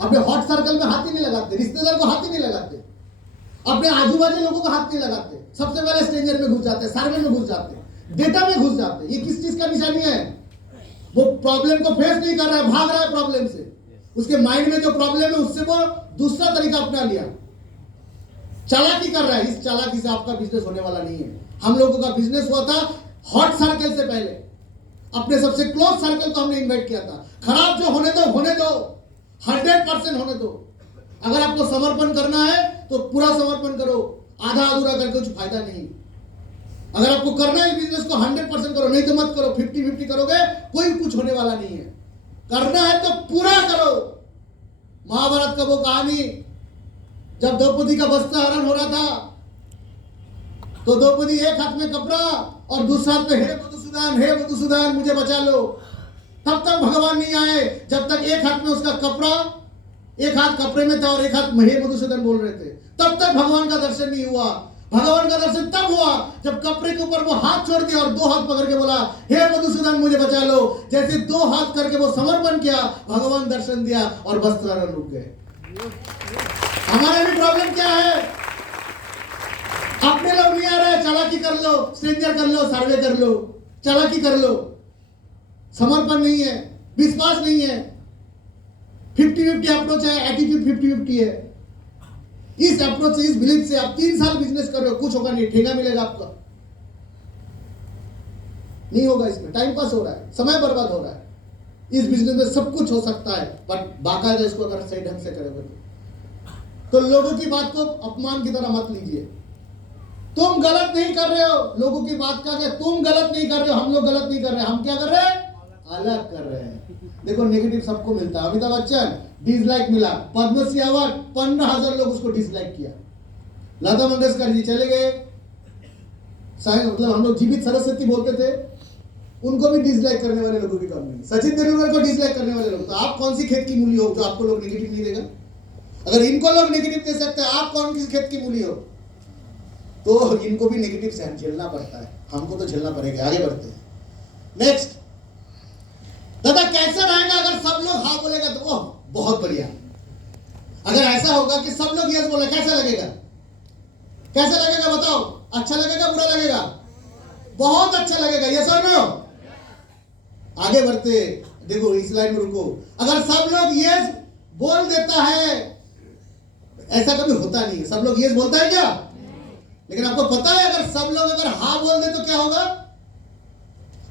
अपने हॉट सर्कल में हाथी नहीं लगाते, रिश्तेदार को हाथी नहीं लगाते, अपने आजू बाजू लोगों को हाथ नहीं लगाते, सबसे पहले स्ट्रेंजर में घुस जाते, सर्वे में घुस जाते, डेटा में घुस जाते। ये किस चीज का निशानी है? वो प्रॉब्लम को फेस नहीं कर रहा है, भाग रहा है प्रॉब्लम से। उसके माइंड में जो प्रॉब्लम है उससे वो दूसरा तरीका अपना लिया, चालाकी कर रहा है। इस चालाकी से आपका बिजनेस होने वाला नहीं है। हम लोगों का बिजनेस हुआ था हॉट सर्कल से पहले, अपने सबसे क्लोज सर्कल को हमने इन्वाइट किया था। खराब जो होने दो, 100% होने दो। अगर आपको समर्पण करना है तो पूरा समर्पण करो, आधा अधूरा करके कुछ फायदा नहीं। अगर आपको करना है बिजनेस को 100% करो, नहीं तो मत करो। 50-50 करोगे कोई कुछ होने वाला नहीं है। करना है तो पूरा करो। महाभारत का वो कहानी, जब द्रौपदी का वस्त्र हरण हो रहा था, तो द्रौपदी एक हाथ में कपड़ा और दूसरा हाथ में हे मधुसूदन मुझे बचा लो। तब तक भगवान नहीं आए जब तक एक हाथ में उसका कपड़ा, एक हाथ कपड़े में था और एक हाथ हे मधुसूदन बोल रहे थे। तब तक भगवान का दर्शन नहीं हुआ। भगवान का दर्शन तब हुआ जब कपड़े के ऊपर वो हाथ छोड़ दिया और 2 हाथ पकड़ के बोला हे मधुसूदन मुझे बचा लो। जैसे 2 हाथ करके वो समर्पण किया, भगवान दर्शन दिया और वस्त्र हरण रुक गए। हमारे भी प्रॉब्लम क्या है? अपने लोग नहीं आ रहे, चालाकी कर लो, स्ट्रेंजर कर लो, सर्वे कर लो, चालाकी कर लो। समर्पण नहीं है, विश्वास नहीं है, 50-50 अप्रोच है, एटीट्यूड 50-50 है। इस अप्रोच से, इस बिलीफ से आप 3 साल बिजनेस कर रहे हो, कुछ होगा नहीं, ठेका मिलेगा आपका नहीं होगा। इसमें टाइम पास हो रहा है, समय बर्बाद हो रहा है। इस बिजनेस में सब कुछ हो सकता है, बट बाकायदा इसको अगर सही ढंग से करेंगे तो लोगों की बात को अपमान की तरह मत लीजिए। तुम गलत नहीं कर रहे हो, लोगों की बात का क्या, तुम गलत नहीं कर रहे हो, हम लोग गलत नहीं कर रहे, हम क्या कर रहे हैं, अलग कर रहे हैं। देखो नेगेटिव सबको मिलता है। अमिताभ बच्चन डिसलाइक मिला, पद्मश्री अवार्ड 15,000 लोग उसको डिसलाइक किया। लता मंगेशकर जी चले गए, मतलब हम लोग जीवित सरस्वती बोलते थे, उनको भी डिसलाइक करने वाले लोगों की कम नहीं। सचिन तेंदुलकर को डिसलाइक करने वाले लोग, तो आप कौन सी खेत की मूली हो जो आपको लोग नेगेटिव नहीं देगा? अगर इनको लोग नेगेटिव दे सकते हैं, आप कौन किस खेत की मूली हो? तो इनको भी नेगेटिव सहन झेलना पड़ता है, हमको तो झेलना पड़ेगा। आगे बढ़ते हैं। नेक्स्ट, दादा कैसा रहेगा अगर सब लोग हाँ बोलेगा? तो ओह बहुत बढ़िया। अगर ऐसा होगा कि सब लोग यस बोले, कैसा लगेगा? कैसा लगेगा बताओ? अच्छा लगेगा, बुरा लगेगा? बहुत अच्छा लगेगा, यस और नो? आगे बढ़ते, देखो इस लाइन में रुको। अगर सब लोग यस बोल देता है, ऐसा कभी होता नहीं है, सब लोग यस बोलता है क्या? लेकिन आपको पता है अगर सब लोग अगर हाँ बोल दे तो क्या होगा?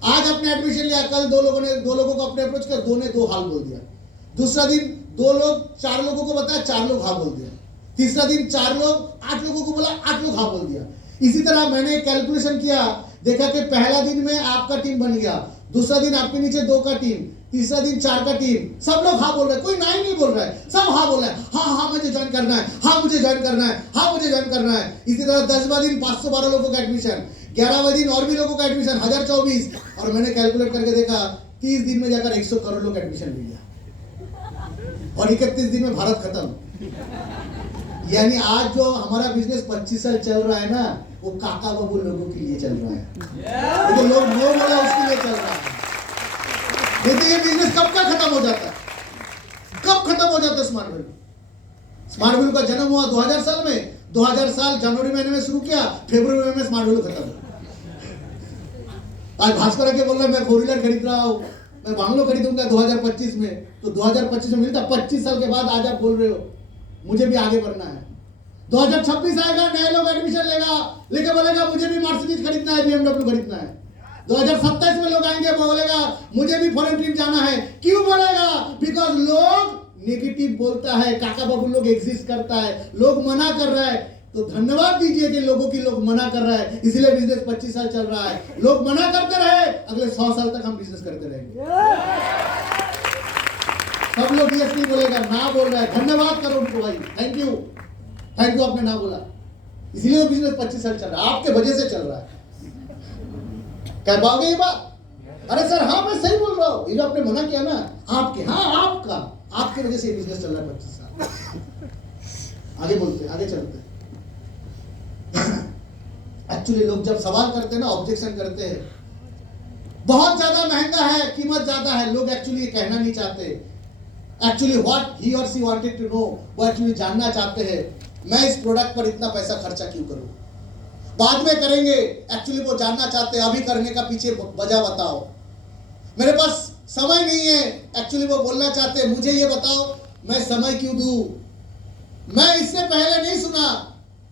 आज अपने एडमिशन लिया, कल दो लोगों को अपने अप्रोच किया, दो ने दो हाल बोल दिया। दूसरा दिन 2 लोग 4 लोगों को बताया, 4 लोग हाँ बोल दिया। तीसरा दिन 4 लोग 8 लोगों को बोला, 8 लोग हाँ बोल दिया। इसी तरह मैंने कैलकुलेशन किया, देखा कि पहला दिन में आपका टीम बन गया, दूसरा दिन आपके नीचे 2 का टीम, तीसरा दिन 4 का टीम, सब लोग हाँ बोल रहे हैं, कोई नहीं नहीं बोल रहा है, सब हाँ बोल रहे हैं, हाँ हाँ मुझे ज्वाइन करना है, हाँ मुझे ज्वाइन करना है, हाँ मुझे ज्वाइन करना है। इसी तरह 10वां दिन 512 लोगों का एडमिशन, 11वां दिन और भी लोगों का एडमिशन 1024, और मैंने कैलकुलेट करके देखा 30 दिन में जाकर 100 करोड़ लोग एडमिशन ले लिया, और 31 दिन में भारत खत्म। यानी आज जो हमारा बिजनेस 25 साल चल रहा है ना, वो काका बाबू लोगों के लिए चल रहा है, तो लोग नो बोला उसके लिए चल रहा है। नहीं तो ये बिजनेस कब का खत्म हो जाता है? कब खत्म हो जाता है स्मार्ट वैल्यू? स्मार्ट वैल्यू का जन्म हुआ 2000 साल में, 2000 साल जनवरी महीने में शुरू किया, फरवरी महीने में स्मार्ट वैल्यू खत्म। आज भास्कर आके बोल रहा है मैं 4 व्हीलर खरीद रहा हूं, मैं बांग्लो खरीदूंगा 2025 में, तो 2025 में मिलता, 25 साल के बाद आज आप बोल रहे हो मुझे भी आगे बढ़ना है। 2026 आएगा, नए लोग एडमिशन लेके बोलेगा मुझे भी मर्सिडीज खरीदना है, BMW खरीदना है। 2027 में लोग आएंगे, बोलेगा मुझे भी फॉरेन ट्रिप जाना है। क्यों बोलेगा? बिकॉज लोग नेगेटिव बोलता है, काका बाबू लोग एग्जिस्ट करता है, लोग मना कर रहा है। तो धन्यवाद दीजिए कि लोगों की लोग मना कर रहा है, इसलिए बिजनेस 25 साल चल रहा है। लोग मना करते रहे, अगले 100 साल तक हम बिजनेस करते रहेंगे। सब लोग यस नहीं बोलेगा, ना बोल रहा है, धन्यवाद करो उनको भाई, थैंक यू आपने ना बोला, इसीलिए बिजनेस 25 साल चल रहा है, आपके वजह से चल रहा है। कह पाओगे ये बात? अरे सर हाँ मैं सही बोल रहा हूँ, ये जो आपने मना किया ना, आपके, हाँ आपके वजह से ये बिजनेस चल रहा है 25 साल। आगे बोलते, आगे चलते। एक्चुअली लोग जब सवाल करते हैं ना, ऑब्जेक्शन करते हैं, बहुत ज्यादा महंगा है, कीमत ज्यादा है, लोग एक्चुअली ये कहना नहीं चाहते। एक्चुअली व्हाट ही और सी वांटेड टू नो, वो एक्चुअली जानना चाहते हैं मैं इस प्रोडक्ट पर इतना पैसा खर्चा क्यों करूं। बाद में करेंगे, एक्चुअली वो जानना चाहते हैं अभी करने का पीछे वजह बताओ। मेरे पास समय नहीं है, एक्चुअली वो बोलना चाहते हैं मुझे ये बताओ मैं समय क्यों दूं। मैं इससे पहले नहीं सुना,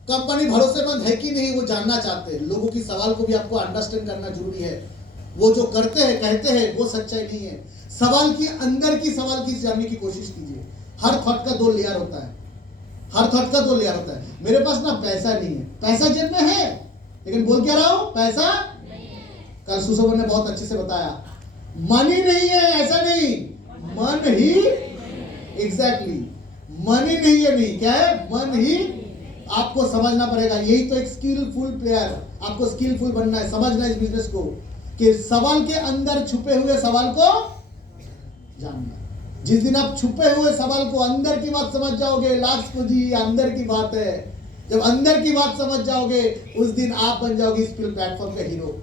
कंपनी भरोसेमंद है कि नहीं, वो जानना चाहते हैं। लोगों की सवाल को भी आपको अंडरस्टैंड करना जरूरी है। वो जो करते हैं कहते हैं वो सच्चाई नहीं है। सवाल की अंदर की सवाल की जानने की कोशिश कीजिए। हर थॉट का 2 लेयर होता है, हर थॉट का 2 लेयर होता है। मेरे पास ना पैसा नहीं है, पैसा जेब में है, लेकिन बोल क्या रहा हूं, पैसा नहीं है। कल सुशोभन ने बहुत अच्छे से बताया, मनी नहीं है, ऐसा नहीं, मन ही, एग्जैक्टली मनी नहीं है, नहीं क्या है, मन ही। आपको समझना पड़ेगा, यही तो एक स्किलफुल प्लेयर, आपको स्किलफुल बनना है, समझना है इस बिजनेस को कि सवाल के अंदर छुपे हुए सवाल को जानना। जिस दिन आप छुपे हुए सवाल को, अंदर की बात समझ जाओगे, लास्ट को जी अंदर की बात है, जब अंदर की बात समझ जाओगे उस दिन आप बन जाओगे इस प्लेटफॉर्म का हीरो,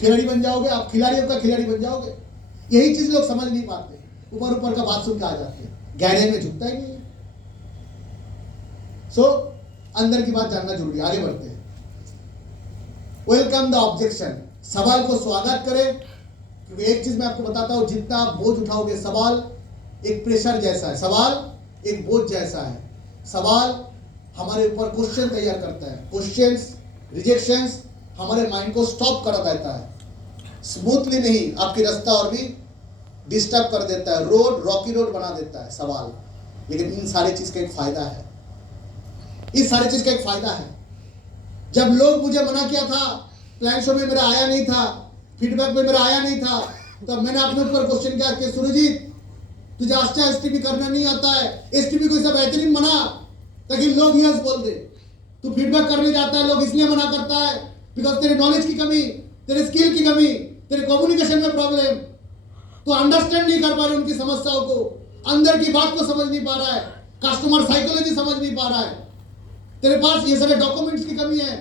खिलाड़ी बन जाओगे, आप खिलाड़ियों का खिलाड़ी बन जाओगे। यही चीज लोग समझ नहीं पाते, ऊपर ऊपर का बात सुन के आ जाते हैं, गहरे में झुकता ही नहीं है। सो अंदर की बात जानना जरूरी है। आगे बढ़ते हैं। वेलकम द ऑब्जेक्शन, सवाल को स्वागत करें, क्योंकि एक चीज मैं आपको बताता हूं, जितना आप बोझ उठाओगे, सवाल एक प्रेशर जैसा है, सवाल एक बोझ जैसा है। सवाल हमारे ऊपर क्वेश्चन तैयार करता है, क्वेश्चंस, रिजेक्शंस हमारे माइंड को स्टॉप कर देता है, स्मूथली नहीं, आपकी रास्ता और भी डिस्टर्ब कर देता है, रॉकी रोड बना देता है सवाल। लेकिन इन सारी चीज का एक फायदा है, इस सारी चीज का एक फायदा है। जब लोग मुझे मना किया था, प्लान शो में मेरा आया नहीं था, फीडबैक में मेरा आया नहीं था, तब मैंने अपने ऊपर क्वेश्चन किया कि सुरजीत तुझे अच्छा एसटीपी करना नहीं आता है, एसटीपी को ऐसा बेहतरीन बना ताकि लोग यस बोल दे। तू फीडबैक करने जाता है, लोग इसलिए मना करता है बिकॉज तेरे नॉलेज की कमी, तेरे स्किल की कमी, तेरे कम्युनिकेशन में प्रॉब्लम, तू अंडरस्टैंड नहीं कर पा रहे उनकी समस्याओं को, अंदर की बात को समझ नहीं पा रहा है, कस्टमर साइकोलॉजी समझ नहीं पा रहा है, तेरे पास ये सारे डॉक्यूमेंट्स की कमी है,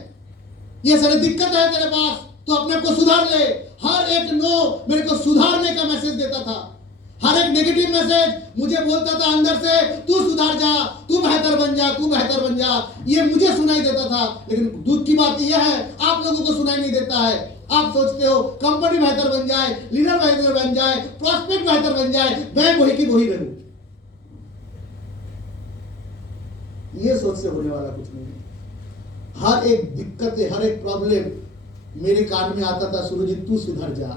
ये सारी दिक्कत है तेरे पास, तो अपने आप को सुधार ले। हर एक नो मेरे को सुधारने का मैसेज देता था, हर एक नेगेटिव मैसेज मुझे बोलता था अंदर से, तू सुधार जा, तू बेहतर बन जा, तू बेहतर बन जा, ये मुझे सुनाई देता था। लेकिन दुख की बात यह है आप लोगों को सुनाई नहीं देता है। आप सोचते हो कंपनी बेहतर बन जाए, लीडर बेहतर बन जाए, प्रॉस्पेक्ट बेहतर बन जाए, मैं वही की वही रहूं। ये सोच से होने वाला कुछ नहीं है। हर एक दिक्कत, हर एक प्रॉब्लम मेरे कान में आता था, सुरजीत तू सुधर जा।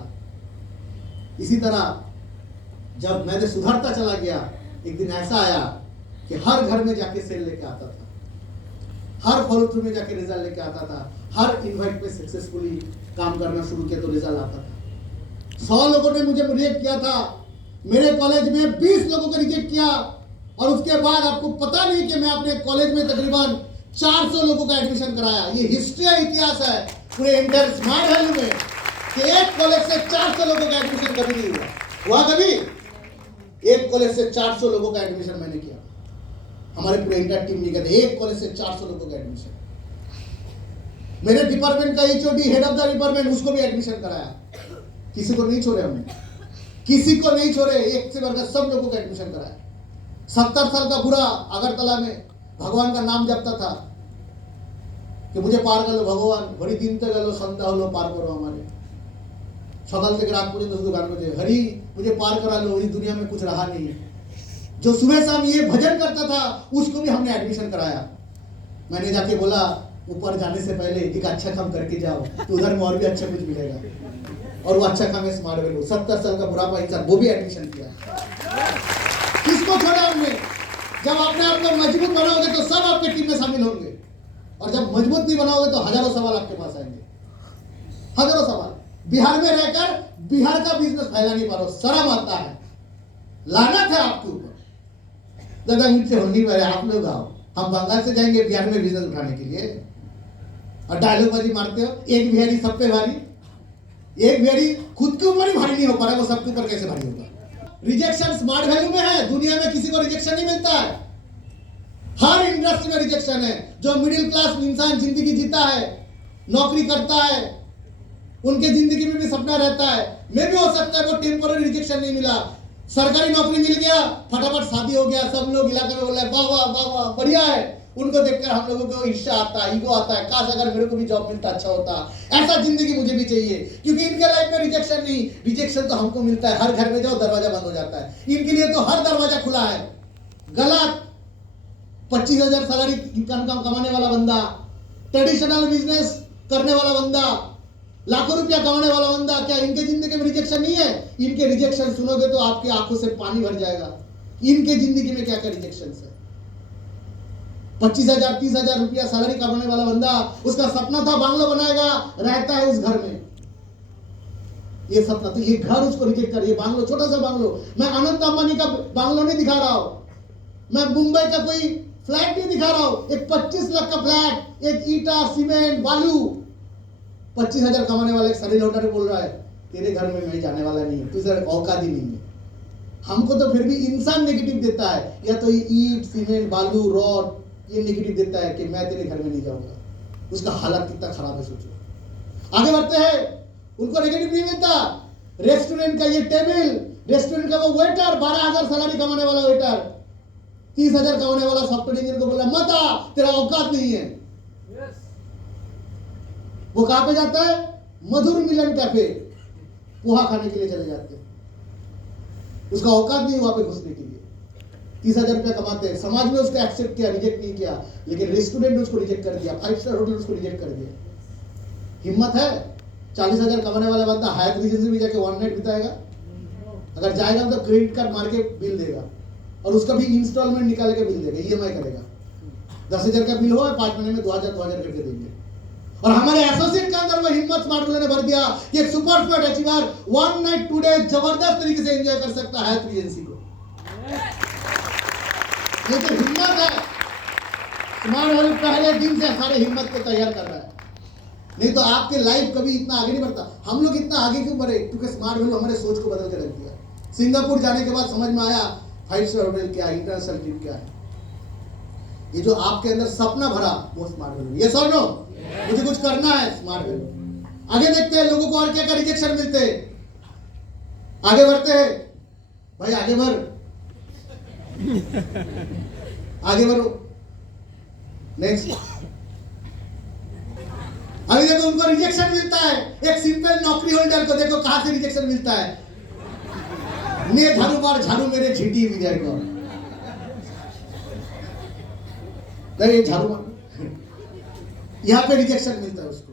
इसी तरह जब मैंने सुधरता चला गया, एक दिन ऐसा आया कि हर घर में जाके सेल लेके आता था, हर फॉलो थ्रू में जाके रिजल्ट लेके आता था, हर इनवाइट पे सक्सेसफुली काम करना शुरू किया तो रिजल्ट आता था। 100 लोगों ने मुझे रिजेक्ट किया था, मेरे कॉलेज में 20 लोगों को रिजेक्ट किया, और उसके बाद आपको पता नहीं कि मैं अपने कॉलेज में तकरीबन 400 लोगों का एडमिशन कराया। ये हिस्ट्री है, इतिहास है पूरे इंटर स्मार्ट वैल्यू में कि एक कॉलेज से 400 लोगों का एडमिशन कभी नहीं हुआ कभी। एक कॉलेज से 400 लोगों का एडमिशन मैंने किया, हमारे पूरे इंटर टीम ने कहते एक कॉलेज से 400 लोगों का एडमिशन। मेरे डिपार्टमेंट का HOD, head of the department, उसको भी एडमिशन कराया। किसी को नहीं छोड़े हमने, किसी को नहीं छोड़े, एक से बढ़कर सब लोगों का एडमिशन कराया। 70 साल का बुरा अगरतला में भगवान का नाम जपता था कि मुझे पार कर लो भगवान, बड़ी दिन तक गलो संध्या हलो पार करो हमारे, सकाल से रात पर्यंत दुकान में हरी मुझे पार करा लो, इस दुनिया में कुछ रहा नहीं है। जो सुबह शाम ये भजन करता था उसको भी हमने एडमिशन कराया। मैंने जाके बोला ऊपर जाने से पहले एक अच्छा काम करके जाओ तो उधर में और भी अच्छा कुछ मिलेगा, और वो अच्छा काम है स्मार्ट वैल्यू। 70 साल का बुढ़ापा इंसान, वो भी एडमिशन किया। किसको छोड़ा हमने? जब आपने आपको मजबूत बनाओगे तो सब आपके टीम में शामिल होंगे, और जब मजबूत नहीं बनाओगे तो हजारों सवाल आपके पास आएंगे, हजारों सवाल। बिहार में रहकर बिहार का बिजनेस फैला नहीं पा रहा, शर्म आता है, लानत है आपके ऊपर। दादा ईट से होंगी मेरे, आप लोग आओ, हम बंगाल से जाएंगे बिहार में बिजनेस उठाने के लिए, और डायलॉग बाजी मारते हो, एक बिहारी सब पे भारी। एक बिहारी खुद के ऊपर ही भारी नहीं हो पा रहा, वो सबके ऊपर कैसे भारी होगा? रिजेक्शन स्मार्ट वैल्यू में है, दुनिया में किसी को रिजेक्शन नहीं मिलता है, हर इंडस्ट्री में रिजेक्शन है। जो मिडिल क्लास इंसान जिंदगी जीता है, नौकरी करता है, उनके जिंदगी में भी सपना रहता है, मैं भी हो सकता है वो टेम्पोररी रिजेक्शन नहीं मिला, सरकारी नौकरी मिल गया, फटाफट शादी हो गया, सब लोग इलाके में बोल रहे हैं वाह वाह वाह वाह बढ़िया है। उनको देखकर हम लोगों को ईर्ष्या आता है, ईगो आता है, काश अगर मेरे को भी जॉब मिलता अच्छा होता, ऐसा जिंदगी मुझे भी चाहिए। क्योंकि इनके लाइफ में रिजेक्शन नहीं, रिजेक्शन तो हमको मिलता है। हर घर में जाओ दरवाजा बंद हो जाता है, इनके लिए तो हर दरवाजा खुला है। गलत 25,000 सैलरी इनकम कमाने वाला बंदा, ट्रेडिशनल बिजनेस करने वाला बंदा, लाखों रुपया कमाने वाला बंदा, क्या इनके जिंदगी में रिजेक्शन नहीं है? इनके रिजेक्शन सुनोगे तो आपकी आंखों से पानी भर जाएगा। इनके जिंदगी में क्या क्या रिजेक्शन है? 25,000 30,000 रुपया सैलरी कमाने वाला बंदा, उसका सपना था बांग्लो बनाएगा, रहता है उस घर में, ये सपना, तो ये घर उसको रिजेक्ट कर, ये बांग्लो छोटा सा बांग्लो, मैं अनंत अंबानी का बांग्लो नहीं दिखा रहा हूं, मैं मुंबई का कोई फ्लैट नहीं दिखा रहा हूं, एक 25 लाख का फ्लैट, एक ईटा सीमेंट बालू, 25,000 कमाने वाले एक सनी लोटर बोल रहा है तेरे घर में मैं जाने वाला नहीं हूं, तुझे औकात ही नहीं है। हमको तो फिर भी इंसान नेगेटिव देता है, या तो ये ईट सीमेंट बालू रॉड ये नेगेटिव देता है कि मैं तेरे घर में नहीं जाऊंगा। उसका हालत कितना खराब है सोचो। आगे बढ़ते हैं, उनको नेगेटिव नहीं मिलता। रेस्टोरेंट का ये टेबल, रेस्टोरेंट का वो वेटर, 12,000 सैलरी कमाने वाला वेटर, 30,000 कमाने वाला सॉफ्टवेयर इंजीनियर को बोला मत आ, तेरा औकात नहीं है। वो कहां पे जाता है? मधुर मिलन कैफे, पोहा खाने के लिए चले जाते हैं। उसका औकात नहीं वहां पे घुसने के लिए। 30,000 रुपया कमाते हैं, समाज में उसको एक्सेप्ट किया, रिजेक्ट नहीं किया, लेकिन रेस्टोरेंट ने उसको रिजेक्ट कर दिया, 5 स्टार होटल उसको रिजेक्ट कर दिया। हिम्मत है? 40,000 कमाने वाला बंदा हायत रीजेंसी में जाके 1 नाइट बिताएगा? अगर जाएगा तो क्रेडिट कार्ड मार के बिल देगा, और उसका भी इंस्टॉलमेंट निकाल के बिल देगा, ईएमआई करेगा। 10,000 का बिल हुआ 5 महीने में 2,000 करके देंगे। और हमारे एसोसिएट के अंदर वो हिम्मत स्मार्ट गोल्ड ने भर दिया कि एक super smart achiever one night today जबरदस्त तरीके से एंजॉय कर सकता है हेल्थ एजेंसी को। ये तो हिम्मत है। स्मार्ट गोल्ड पहले दिन से सारे हिम्मत को तैयार कर रहा है, नहीं तो आपके लाइफ कभी इतना आगे नहीं बढ़ता। हम लोग इतना आगे क्यों बढ़े? क्योंकि स्मार्ट गोल्ड हमारे सोच को बदल के रख दिया। सिंगापुर जाने के बाद समझ में आया 5 स्टार होटल क्या है, इंटरनेशनल ट्रिप क्या है। ये जो आपके अंदर सपना भरा वो स्मार्ट गोल्ड। ये सुनो, मुझे कुछ करना है, स्मार्ट गोल्ड। आगे देखते हैं लोगों को और क्या क्या रिजेक्शन मिलते हैं। आगे बढ़ते हैं भाई, आगे बढ़, आगे बढ़ो। नेक्स्ट, अभी देखो उनको रिजेक्शन मिलता है। एक सिंपल नौकरी होल्डर को देखो कहां से रिजेक्शन मिलता है। ने झाड़ू मार झाड़ू मेरे झीटी विजय को, नहीं झाड़ू मार, यहां पे रिजेक्शन मिलता है उसको,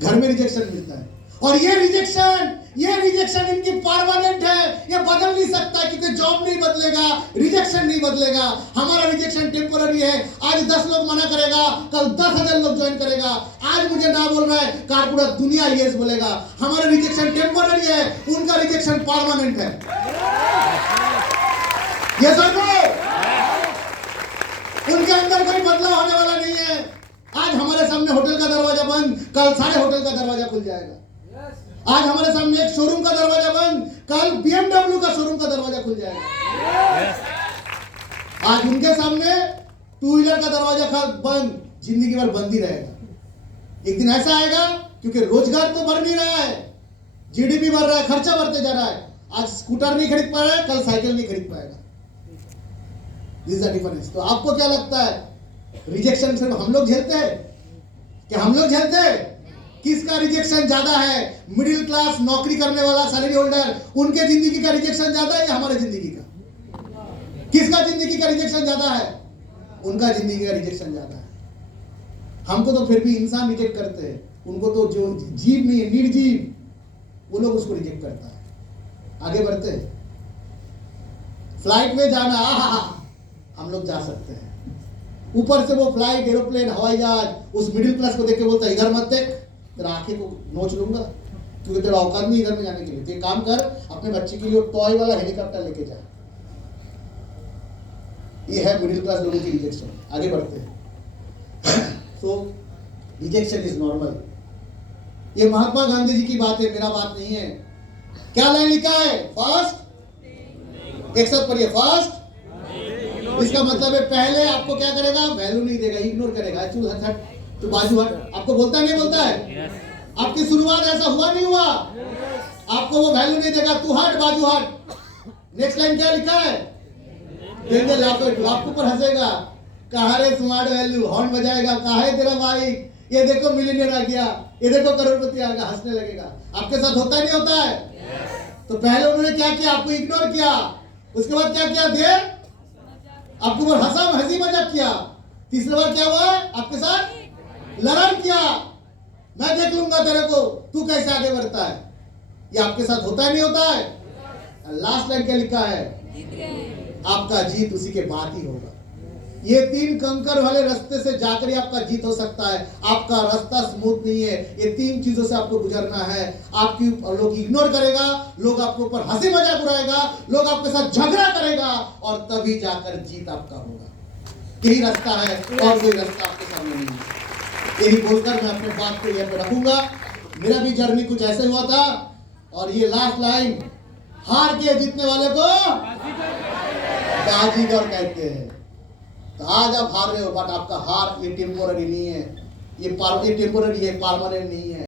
घर में रिजेक्शन मिलता है। और ये रिजेक्शन इनकी परमानेंट है, ये बदल नहीं सकता क्योंकि जॉब नहीं बदलेगा, रिजेक्शन नहीं बदलेगा। हमारा रिजेक्शन टेम्पोररी है। आज 10 लोग मना करेगा, कल 10,000 लोग ज्वाइन करेगा। आज मुझे ना बोल रहा है, कार पूरा दुनिया यस बोलेगा। हमारा रिजेक्शन टेम्पोररी है, उनका रिजेक्शन परमानेंट है। ये समझो, उनके अंदर कोई बदलाव होने वाला नहीं है। आज हमारे सामने होटल का दरवाजा बंद, कल सारे होटल का दरवाजा खुल जाएगा। आज हमारे सामने एक शोरूम का दरवाजा बंद, कल BMW का शोरूम का दरवाजा खुल जाएगा। आज उनके सामने 2 व्हीलर का दरवाजा बंद, जिंदगी भर बंद ही रहेगा। एक दिन ऐसा आएगा, क्योंकि रोजगार तो बढ़ नहीं रहा है, GDP बढ़ रहा है, खर्चा बढ़ते जा रहा है। आज स्कूटर नहीं खरीद पा रहा है, कल साइकिल नहीं खरीद पाएगा। This is the difference. तो आपको क्या लगता है, रिजेक्शन सिर्फ हम लोग झेलते हैं? क्या हम लोग झेलते हैं? किसका रिजेक्शन ज्यादा है? मिडिल क्लास नौकरी करने वाला सैलरी होल्डर, उनके जिंदगी का रिजेक्शन ज्यादा है या हमारे जिंदगी का? किसका जिंदगी का रिजेक्शन ज्यादा है? उनका जिंदगी का रिजेक्शन ज्यादा है। हमको तो फिर भी इंसान रिजेक्ट करते हैं, उनको तो जो जीव नहीं है, निर्जीव, वो लोग उसको रिजेक्ट करता है। आगे बढ़ते हैं। फ्लाइट में जाना, हम लोग जा सकते हैं। ऊपर से वो फ्लाइट, एरोप्लेन, हवाई जहाज उस मिडिल क्लास को देख के बोलता है, इधर मत देख, तेरा आंखें को नोच लूंगा, क्योंकि तेरा औकात नहीं इधर में जाने के लिए। तो एक काम कर, अपने बच्चे के लिए टॉय वाला हेलीकॉप्टर लेके जा। ये है मिडिल क्लास लोगों की रिजेक्शन। आगे बढ़ते हैं। सो रिजेक्शन इज नॉर्मल। ये महात्मा गांधी जी की बात है, मेरा बात नहीं है। क्या लाइन लिखा है? फास्ट, एक साथ पढ़िए, फास्ट। इसका मतलब है पहले आपको क्या करेगा? वैल्यू नहीं देगा, इग्नोर करेगा। चल हट, तो बाजू हट, आपको बोलता नहीं बोलता है? आपकी शुरुआत ऐसा हुआ नहीं हुआ? आपको वो वैल्यू नहीं देगा, तू हट, बाजू हट। नेक्स्ट लाइन क्या लिखा है? देंगे लाखों पर हंसेगा, कहा रे स्मार्ट वैल्यू, हॉर्न बजाएगा, कहा है तेरा बाइक, ये देखो मिलियनेयर आ गया, ये देखो करोड़पति आ गया, हंसने लगेगा। आपके साथ होता है नहीं होता है? तो पहले उन्होंने क्या किया? आपको इग्नोर किया। उसके बाद क्या किया? दे आपको ऊपर हंसी मजाक किया। तीसरी बार क्या हुआ? आपके साथ लड़ाई किया, मैं देख लूंगा तेरे को, तू कैसे आगे बढ़ता है। ये आपके साथ होता है नहीं होता है? लास्ट लाइन क्या लिखा है? आपका जीत उसी के बाद ही होगा। ये 3 कंकर वाले रास्ते से जाकर ही आपका जीत हो सकता है। आपका रास्ता स्मूथ नहीं है, ये 3 चीजों से आपको गुजरना है। आपकी लोग इग्नोर करेगा, लोग आपके ऊपर हंसी मजाक उड़ाएगा, लोग आपके साथ झगड़ा करेगा, और तभी जाकर जीत आपका होगा। यही रास्ता है, और कोई रास्ता आपके सामने नहीं है। यही बोलकर मैं अपने बात को यहाँ पे रखूंगा। मेरा भी जर्नी कुछ ऐसे हुआ था। और ये लास्ट लाइन, हार के जीतने वाले को बाजीगर कहते हैं। तो आज आप हार रहे हो, बट आपका हार ये टेम्पोररी नहीं है, ये टेम्पोररी है, परमानेंट नहीं है।